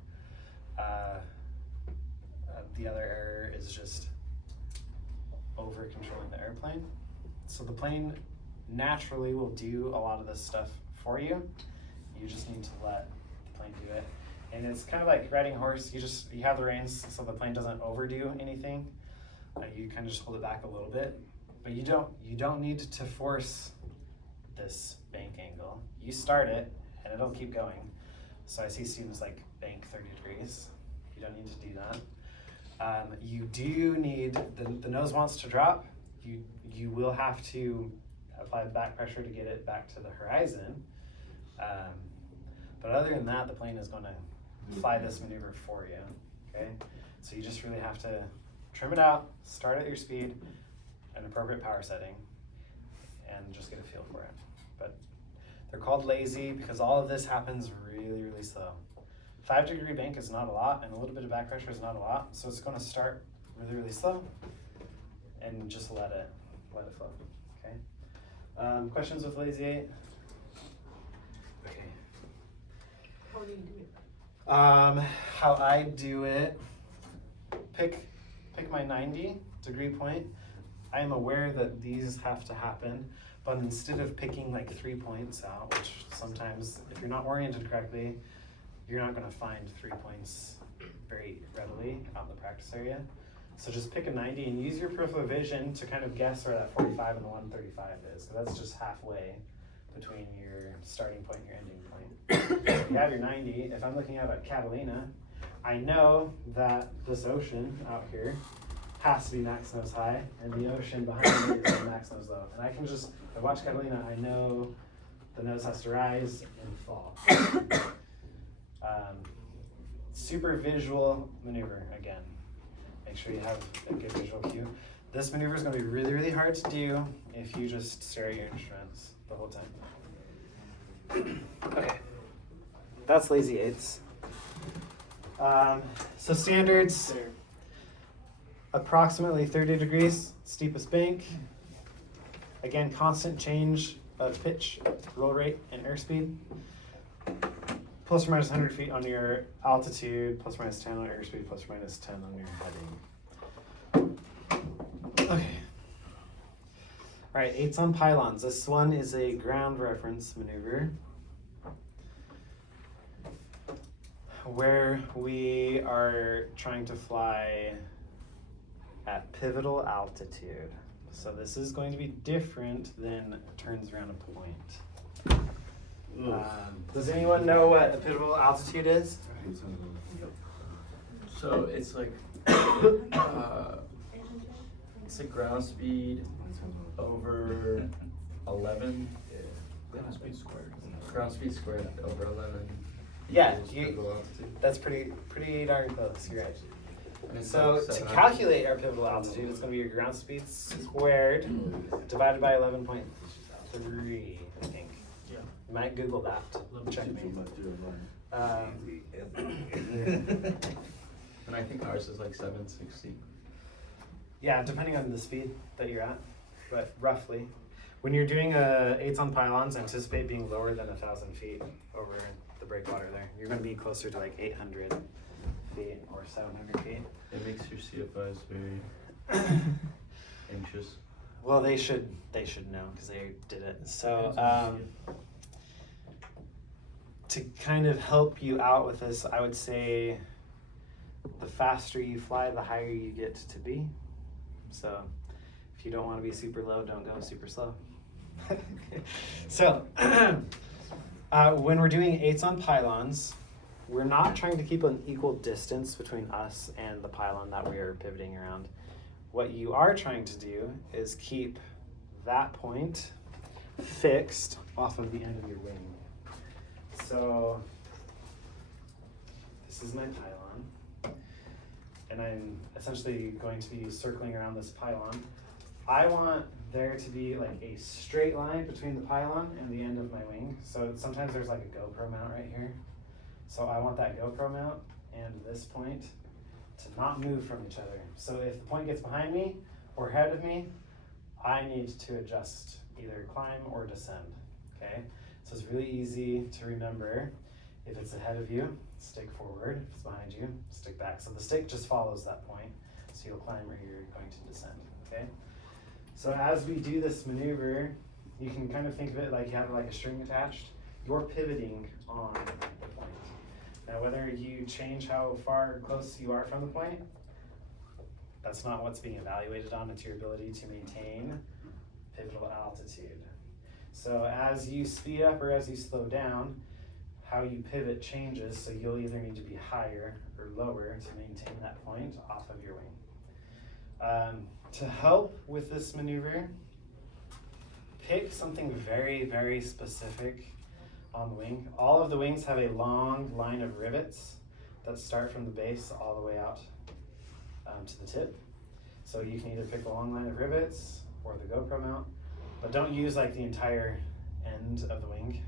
The other error is just over controlling the airplane. So the plane naturally will do a lot of this stuff for you. You just need to let the plane do it. And it's kind of like riding a horse. You have the reins so the plane doesn't overdo anything. You kind of just hold it back a little bit, but you don't need to force this bank angle. You start it and it'll keep going. So I see students like bank 30 degrees. You don't need to do that. You do need, the nose wants to drop. You will have to apply back pressure to get it back to the horizon. But other than that, the plane is going to fly this maneuver for you, okay? So you just really have to trim it out, start at your speed, an appropriate power setting, and just get a feel for it. But they're called lazy because all of this happens really, really slow. 5 degree bank is not a lot, and a little bit of back pressure is not a lot, so it's going to start really, really slow, and just let it flow, okay? Questions with lazy 8? Okay. How do you do it? How I do it, pick my 90 degree point. I am aware that these have to happen, but instead of picking like 3 points out, which sometimes if you're not oriented correctly, you're not going to find 3 points very readily out in the practice area. So just pick a 90 and use your peripheral vision to kind of guess where that 45 and the 135 is. So that's just halfway between your starting point and your ending point. So if you have your 90, if I'm looking out at Catalina, I know that this ocean out here has to be max nose high, and the ocean behind it is max nose low. And I can just, if I watch Catalina, I know the nose has to rise and fall. Super visual maneuver again. Make sure you have a good visual cue. This maneuver is going to be really, really hard to do if you just stare at your instruments the whole time. Okay, that's lazy 8s. So standards, approximately 30 degrees, steepest bank. Again, constant change of pitch, roll rate, and airspeed. Plus or minus 100 feet on your altitude, plus or minus 10 on airspeed, plus or minus 10 on your heading. Okay. All right, 8s on pylons. This one is a ground reference maneuver where we are trying to fly at pivotal altitude. So this is going to be different than turns around a point. Does anyone know what a pivotal altitude is? So it's like it's like ground speed over 11. Ground speed squared. Ground speed squared over 11. Yeah, equals pivotal altitude. that's pretty darn close. You're right. And it's So like to 700. calculate our pivotal altitude, it's going to be your ground speed squared divided by 11.3, I think. Yeah. You might Google that. Check me. And I think ours is like 760. Yeah, depending on the speed that you're at, but roughly. When you're doing eights on pylons, anticipate being lower than 1,000 feet over the breakwater there. You're going to be closer to like 800 feet or 700 feet. It makes your CFIs very anxious. Well, they should know because they did it. So to kind of help you out with this, I would say the faster you fly, the higher you get to be. So if you don't want to be super low, don't go super slow. So when we're doing eights on pylons, we're not trying to keep an equal distance between us and the pylon that we are pivoting around. What you are trying to do is keep that point fixed off of the end of your wing. So this is my pylon, and I'm essentially going to be circling around this pylon. I want there to be like a straight line between the pylon and the end of my wing. So sometimes there's like a GoPro mount right here. So I want that GoPro mount and this point to not move from each other. So if the point gets behind me or ahead of me, I need to adjust, either climb or descend, okay? So it's really easy to remember. If it's ahead of you, stick forward. If it's behind you, stick back. So the stick just follows that point. So you'll climb or you're going to descend, okay? So as we do this maneuver, you can kind of think of it like you have like a string attached. You're pivoting on the point. Now whether you change how far close you are from the point, that's not what's being evaluated on. It's your ability to maintain pivotal altitude. So as you speed up or as you slow down, how you pivot changes, so you'll either need to be higher or lower to maintain that point off of your wing. To help with this maneuver, pick something very, very specific on the wing. All of the wings have a long line of rivets that start from the base all the way out to the tip. So you can either pick a long line of rivets or the GoPro mount, but don't use like the entire end of the wing.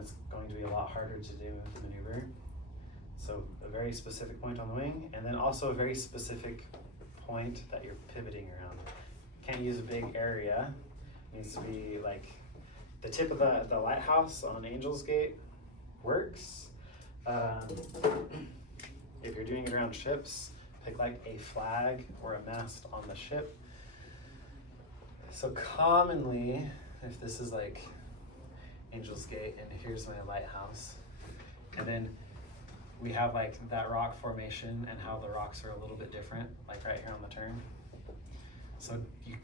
It's going to be a lot harder to do the maneuver. So a very specific point on the wing, and then also a very specific point that you're pivoting around. Can't use a big area. It needs to be like the tip of the lighthouse on Angel's Gate works. If you're doing it around ships, pick like a flag or a mast on the ship. So commonly, if this is like Angel's Gate and here's my lighthouse, and then we have like that rock formation and how the rocks are a little bit different, like right here on the turn. So you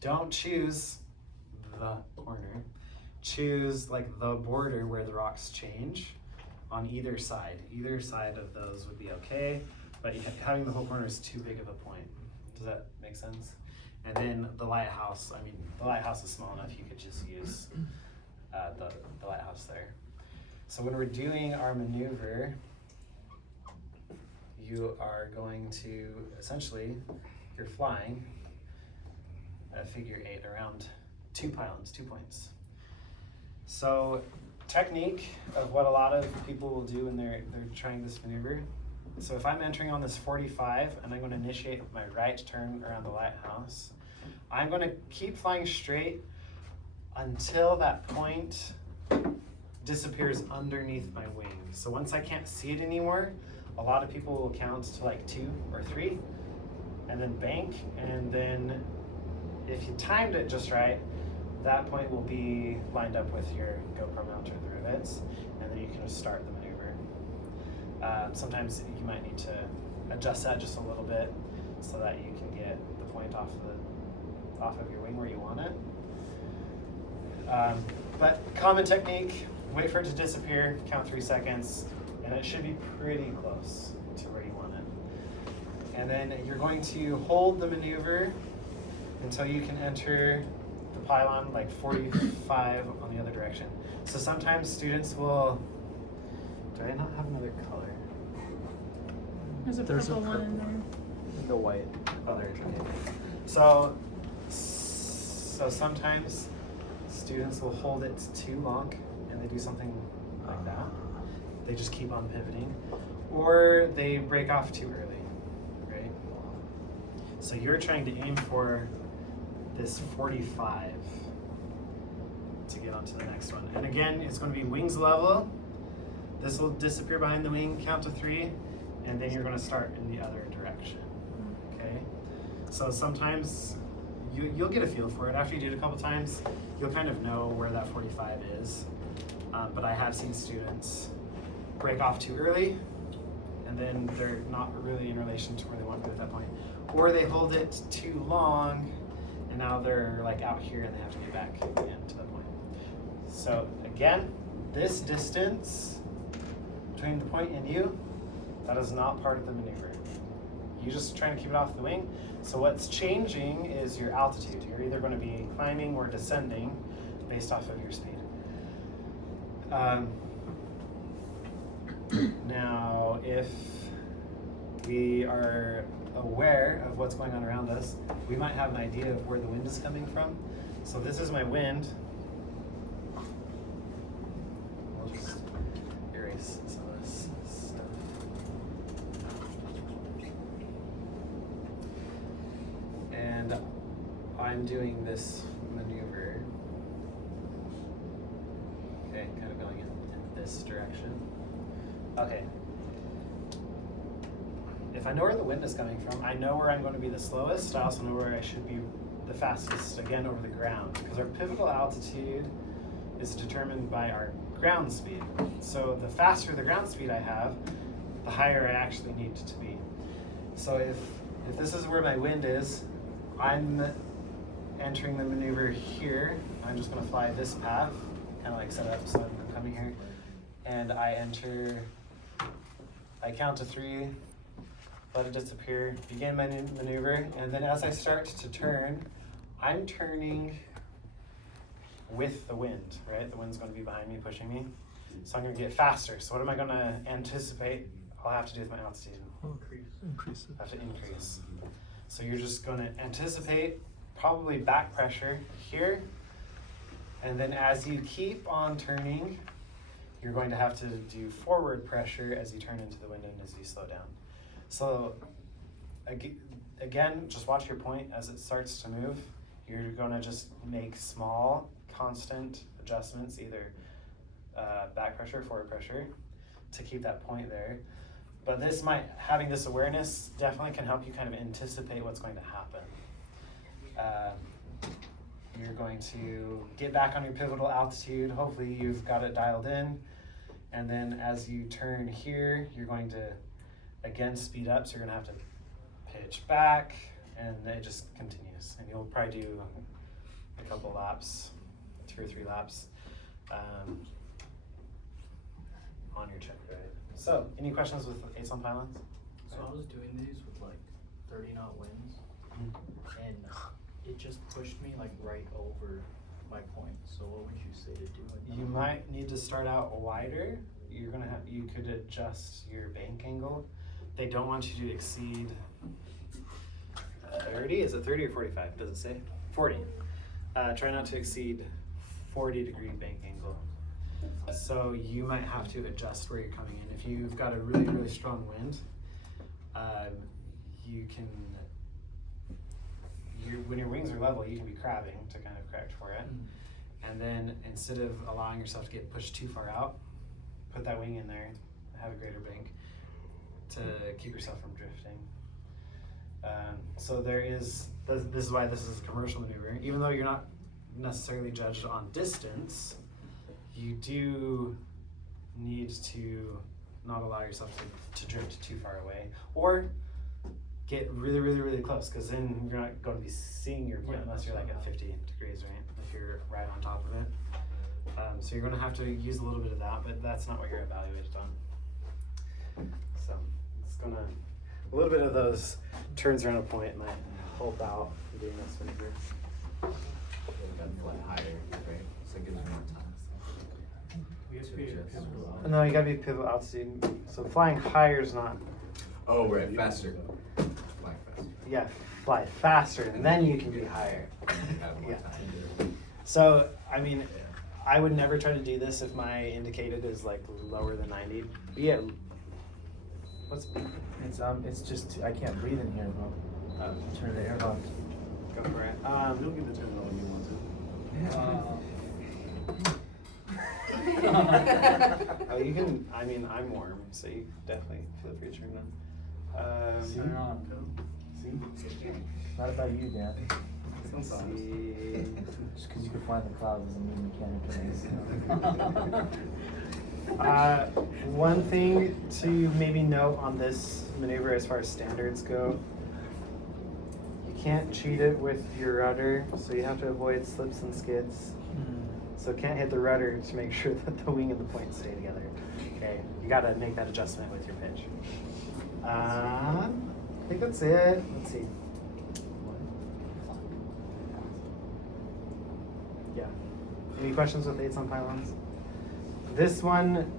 don't choose the corner, choose like the border where the rocks change on either side. Either side of those would be okay, but having the whole corner is too big of a point. Does that make sense? And then the lighthouse, I mean, the lighthouse is small enough, you could just use the lighthouse there. So when we're doing our maneuver, you are going to, essentially, you're flying at a figure 8 around 2 pylons, 2 points. So technique of what a lot of people will do when they're trying this maneuver. So if I'm entering on this 45 and I'm going to initiate my right turn around the lighthouse, I'm going to keep flying straight until that point disappears underneath my wing. So once I can't see it anymore, a lot of people will count to like 2 or 3 and then bank, and then if you timed it just right, that point will be lined up with your GoPro mount or the rivets, and then you can just start the maneuver. Sometimes you might need to adjust that just a little bit so that you can get the point off of your wing where you want it. But common technique, wait for it to disappear, count 3 seconds, and it should be pretty close to where you want it. And then you're going to hold the maneuver until you can enter the pylon like 45 on the other direction. So sometimes students will, do I not have another color? There's a There's a purple one in purple there. The white. Oh, there. Okay. So sometimes students will hold it too long and they do something like that. They just keep on pivoting, or they break off too early, right? So you're trying to aim for this 45 to get onto the next one. And again, it's going to be wings level. This will disappear behind the wing, count to 3, and then you're going to start in the other direction. Okay? So sometimes you'll get a feel for it. After you do it a couple times, you'll kind of know where that 45 is. But I have seen students break off too early, and then they're not really in relation to where they want to be at that point. Or they hold it too long, and now they're like out here and they have to get back again to that point. So again, this distance between the point and you, that is not part of the maneuver. You're just trying to keep it off the wing. So what's changing is your altitude. You're either going to be climbing or descending based off of your speed. Now, if we are aware of what's going on around us, we might have an idea of where the wind is coming from. So this is my wind. We'll just erase some of this stuff. And I'm doing this maneuver. Okay, kind of going in this direction. Okay. If I know where the wind is coming from, I know where I'm going to be the slowest. I also know where I should be the fastest, again, over the ground. Because our pivotal altitude is determined by our ground speed. So the faster the ground speed I have, the higher I actually need to be. So if this is where my wind is, I'm entering the maneuver here. I'm just going to fly this path, kind of like set it up so I'm coming here. And I count to 3, let it disappear, begin my maneuver, and then as I start to turn, I'm turning with the wind, right? The wind's going to be behind me, pushing me. So I'm going to get faster. So what am I going to anticipate I'll have to do with my altitude? Increase it. I have to increase. So you're just going to anticipate probably back pressure here, and then as you keep on turning, you're going to have to do forward pressure as you turn into the wind and as you slow down. So again, just watch your point as it starts to move. You're going to just make small, constant adjustments, either back pressure, forward pressure, to keep that point there. But having this awareness definitely can help you kind of anticipate what's going to happen. You're going to get back on your pivotal altitude. Hopefully you've got it dialed in. And then as you turn here, you're going to, again, speed up. So you're going to have to pitch back, and it just continues. And you'll probably do a couple laps, 2 or 3 laps on your check ride. So, any questions with ASON pylons? So I was doing these with like 30 knot winds, and it just pushed me like right over my point. So what would you say to do? You might need to start out wider. You could adjust your bank angle. They don't want you to exceed 30. Is it 30 or 45? Does it say? 40. Try not to exceed 40-degree bank angle. So you might have to adjust where you're coming in. If you've got a really, really strong wind, when your wings are level, you can be crabbing to kind of correct for it. And then instead of allowing yourself to get pushed too far out, put that wing in there, have a greater bank to keep yourself from drifting. So this is why this is a commercial maneuver. Even though you're not necessarily judged on distance, you do need to not allow yourself to drift too far away, or get really, really, really close, because then you're not going to be seeing your point unless you're like at 50 degrees, right? If you're right on top of it. So you're going to have to use a little bit of that, but that's not what you're evaluated on. So it's going to, a little bit of those turns around a point might help out doing this maneuver. You've got to fly higher, right? So it gives you more time. No, you gotta be pivot altitude. So flying higher is not Oh, right, faster. Fly faster. Yeah, fly faster, and then you can be higher. Have more Yeah. time to do it. So, I mean, I would never try to do this if my indicated is like lower than 90. But yeah, what's It's just I can't breathe in here, bro. Turn the air on. go for it? You'll get to turn it on when you want to. Oh, you can. I mean, I'm warm, so you definitely feel free to turn it on. Turn it on. See? Not about you, Dan. Sometimes. See? Just because you can fly in the clouds doesn't mean you can't enter the One thing to maybe note on this maneuver as far as standards go, you can't cheat it with your rudder, so you have to avoid slips and skids. So can't hit the rudder to make sure that the wing and the point stay together. Okay, you gotta make that adjustment with your pitch. I think that's it. Let's see. Yeah. Any questions with 8s on pylons? This one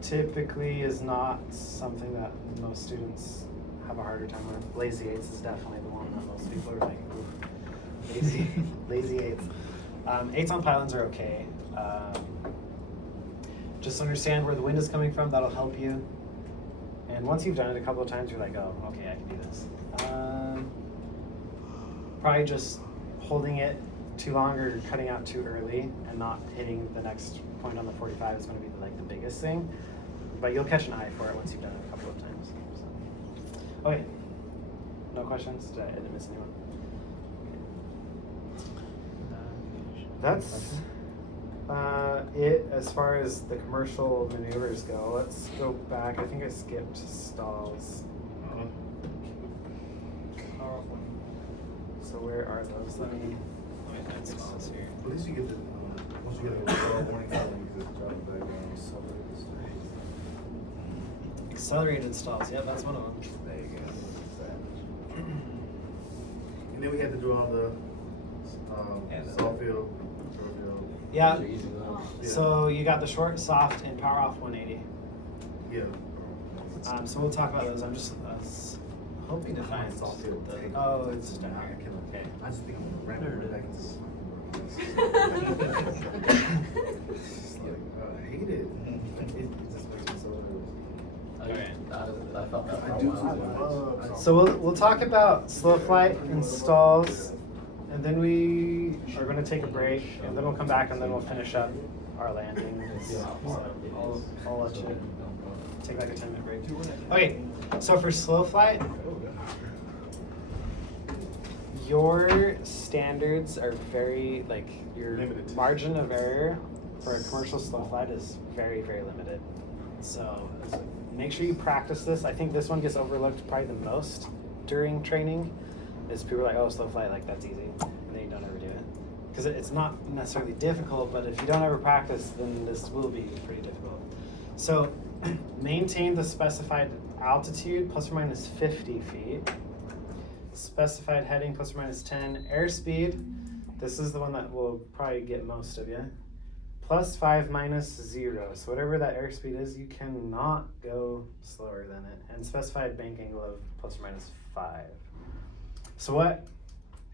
typically is not something that most students have a harder time with. Lazy 8s is definitely the one that most people are like, ooh, lazy 8s. 8s on pylons are okay. Just understand where the wind is coming from. That'll help you. And once you've done it a couple of times, you're like, oh, okay, I can do this. Probably just holding it too long or cutting out too early and not hitting the next point on the 45 is going to be like the biggest thing. But you'll catch an eye for it once you've done it a couple of times. So. Okay. No questions? Did I miss anyone? That's it as far as the commercial maneuvers go. Let's go back. I think I skipped stalls. So where are those? Let me find stalls here. At least you get the, once you get a warning sign, you just drop it back down. Accelerated stalls. Yeah, that's one of them. There you go. And then we had to do all the soft field, short field. Yeah. Yeah. So you got the short, soft, and power off 180. Yeah. So we'll talk about those. I'm just hoping to find Soft field. the. Oh, it's down here. Okay. I just think I'm gonna ram it back into this. I hate it. It just makes me so Okay. I felt that for I a do while. love So we'll talk about slow flight and stalls, and then we are going to take a break, and then we'll come back, and then we'll finish up our landing. So I'll let you take like a 10-minute break. Okay, so for slow flight, your standards are very, like, your Limited. margin of error for a commercial slow flight is very, very limited. So make sure you practice this. I think this one gets overlooked probably the most during training. Is people are like, oh, slow flight, like that's easy, and then you don't ever do it. Because it's not necessarily difficult, but if you don't ever practice, then this will be pretty difficult. So maintain the specified altitude plus or minus 50 feet. Specified heading plus or minus 10. Airspeed, this is the one that will probably get most of you. +5 minus 0. So whatever that airspeed is, you cannot go slower than it. And specified bank angle of plus or minus 5. So what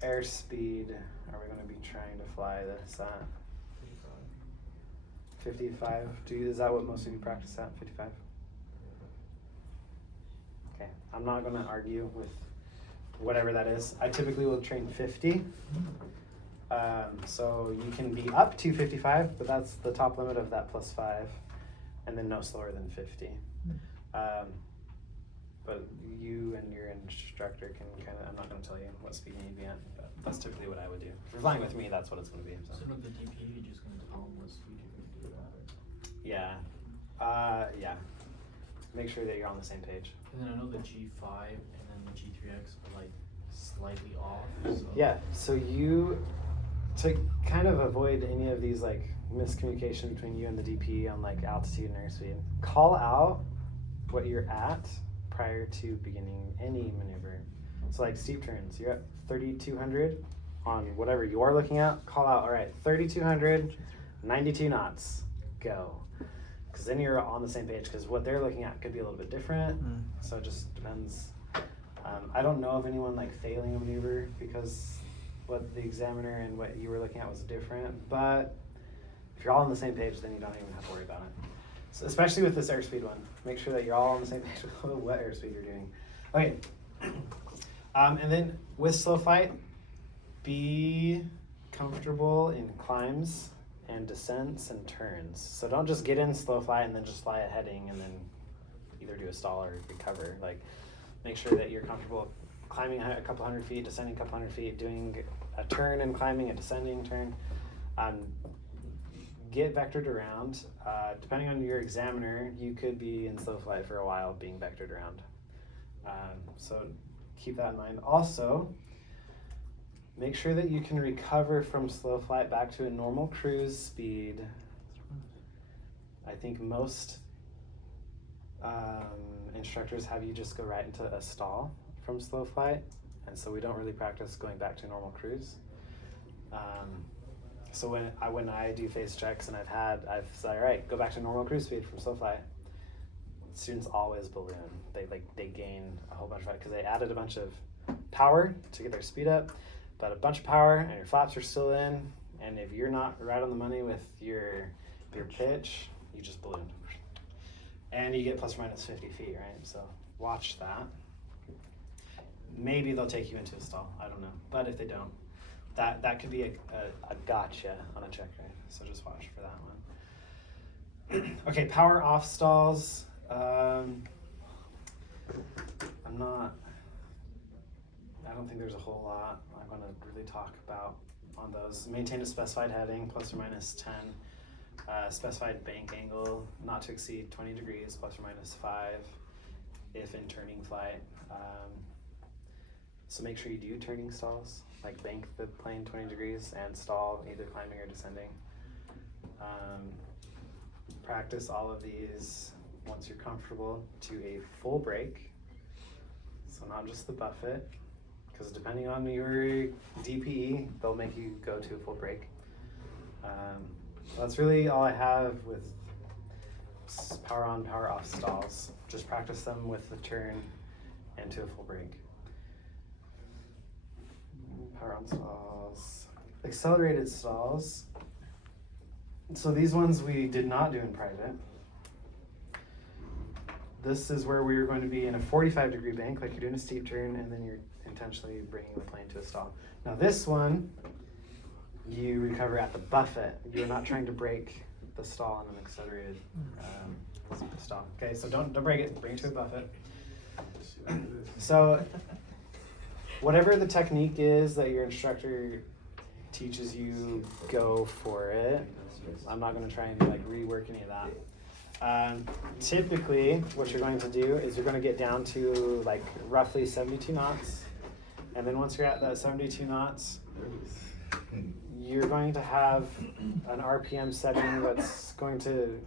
airspeed are we going to be trying to fly this at? 55. Is that what most of you practice at? 55? Okay, I'm not going to argue with whatever that is. I typically will train 50. So you can be up to 55, but that's the top limit of that +5, and then no slower than 50. But you and your instructor can kind of, I'm not going to tell you what speed you need to be at, but that's typically what I would do. If you're flying with me, that's what it's going to be. So. So with the DP, you're just gonna tell them what speed you're gonna do that, or? Yeah. Yeah. Make sure that you're on the same page. And then I know the G5 and then the G3X are like slightly off, so. Yeah, so to kind of avoid any of these like miscommunication between you and the DP on like altitude and airspeed, call out what you're at prior to beginning any maneuver. So like steep turns, you're at 3,200 on whatever you're looking at, call out, all right, 3,200, 92 knots, go. because then you're on the same page, because what they're looking at could be a little bit different. So it just depends. I don't know of anyone like failing a maneuver because what the examiner and what you were looking at was different, but if you're all on the same page, then you don't even have to worry about it. So especially with this airspeed one, make sure that you're all on the same page with what airspeed you're doing. Okay, and then with slow flight, be comfortable in climbs and descents and turns. So don't just get in slow flight and then just fly a heading and then either do a stall or recover. Like, make sure that you're comfortable climbing a couple hundred feet, descending a couple hundred feet, doing a turn and climbing a descending turn. Get vectored around. Depending on your examiner, you could be in slow flight for a while being vectored around. So keep that in mind. Also, make sure that you can recover from slow flight back to a normal cruise speed. I think most instructors have you just go right into a stall from slow flight, and so we don't really practice going back to normal cruise. So when I do phase checks and I've said, all right, go back to normal cruise speed from slow flight, students always balloon. They gain a whole bunch of because they added a bunch of power to get their speed up, but a bunch of power and your flaps are still in, and if you're not right on the money with your pitch, you just balloon. And you get plus or minus 50 feet, right? So watch that. Maybe they'll take you into a stall, I don't know. But if they don't, that could be a gotcha on a check, right? So just watch for that one. Okay, power off stalls. I don't think there's a whole lot I'm gonna really talk about on those. Maintain a specified heading, plus or minus 10. Specified bank angle, not to exceed 20 degrees, plus or minus 5, if in turning flight. So make sure you do turning stalls, like bank the plane 20 degrees and stall either climbing or descending. Practice all of these once you're comfortable to a full brake. So not just the buffet, because depending on your DPE, they'll make you go to a full brake. That's really all I have with power on, power off stalls. Just practice them with the turn and to a full brake. Power on stalls. Accelerated stalls. So these ones we did not do in private. This is where we're going to be in a 45-degree bank, like you're doing a steep turn, and then you're intentionally bringing the plane to a stall. Now this one, you recover at the buffet. You're not trying to break the stall in an accelerated stall. Okay, so don't break it, bring it to a buffet. So whatever the technique is that your instructor teaches you, go for it. I'm not gonna try and rework any of that. Typically, what you're going to do is you're gonna get down to roughly 72 knots. And then once you're at that 72 knots, you're going to have an RPM setting that's going to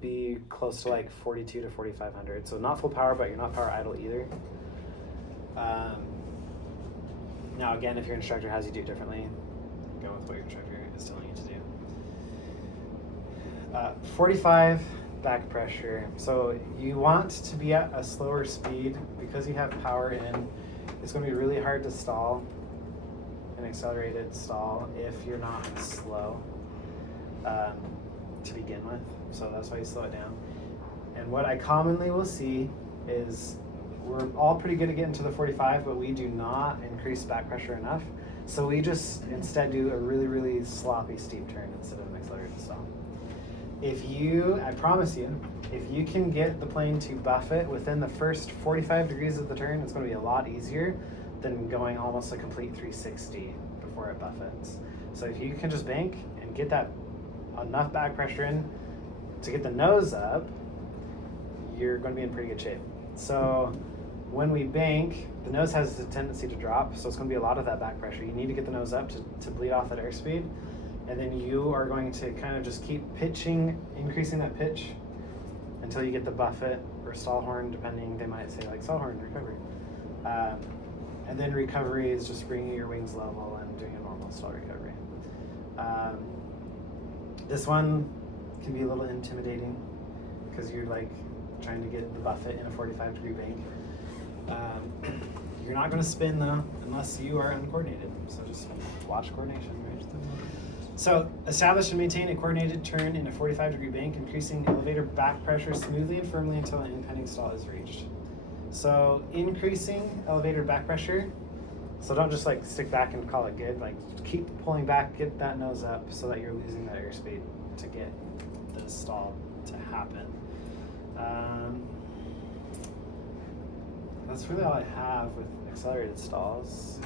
be close to 42 to 4,500. So not full power, but you're not power idle either. Now again, if your instructor has you do it differently, go with what your instructor is telling you to do. 45 back pressure. So you want to be at a slower speed because you have power in. It's going to be really hard to stall an accelerated stall if you're not slow to begin with. So that's why you slow it down. And what I commonly will see is we're all pretty good at getting to the 45, but we do not increase back pressure enough. So we just instead do a really, really sloppy steep turn instead of an accelerated stall. I promise you, if you can get the plane to buffet within the first 45 degrees of the turn, it's going to be a lot easier than going almost a complete 360 before it buffets. So if you can just bank and get that enough back pressure in to get the nose up, you're going to be in pretty good shape. So when we bank, the nose has a tendency to drop, so it's going to be a lot of that back pressure. You need to get the nose up to bleed off that airspeed, and then you are going to kind of just keep pitching, increasing that pitch until you get the buffet or stall horn, depending, they might say stall horn recovery. And then recovery is just bringing your wings level and doing a normal stall recovery. This one can be a little intimidating because you're like trying to get the buffet in a 45-degree bank. You're not going to spin though unless you are uncoordinated. So just watch coordination. Right? So establish and maintain a coordinated turn in a 45-degree bank, increasing elevator back pressure smoothly and firmly until an impending stall is reached. So increasing elevator back pressure. So don't just like stick back and call it good. Like keep pulling back, get that nose up so that you're losing that airspeed to get the stall to happen. That's really all I have with accelerated stalls.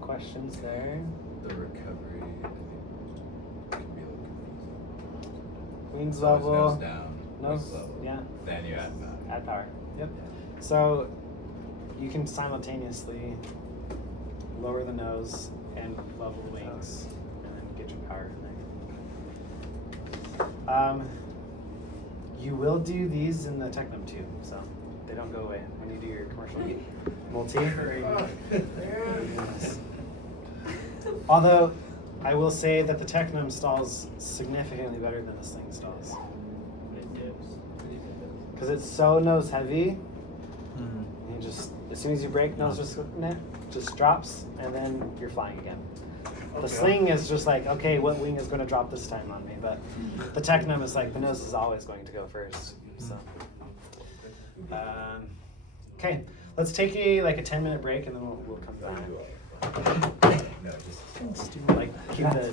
Questions there? The recovery, I think, can be a little confusing. Wings So it's level. nose down, Nose, wings level. yeah. Then you add power. Add power. Yep. So you can simultaneously lower the nose and level the wings, and then get your power in there. You will do these in the Technum too, so they don't go away when you do your commercial multi. Yes. Although I will say that the Technum stalls significantly better than the Sling stalls It dips. because it's so nose heavy. Mhm. You just as soon as you brake, nose just drops, and then you're flying again. The Sling is just like, okay, what wing is going to drop this time on me? But the Technum is like, the nose is always going to go first. So, okay, let's take a 10-minute break, and then we'll come back. No, just. Like keep the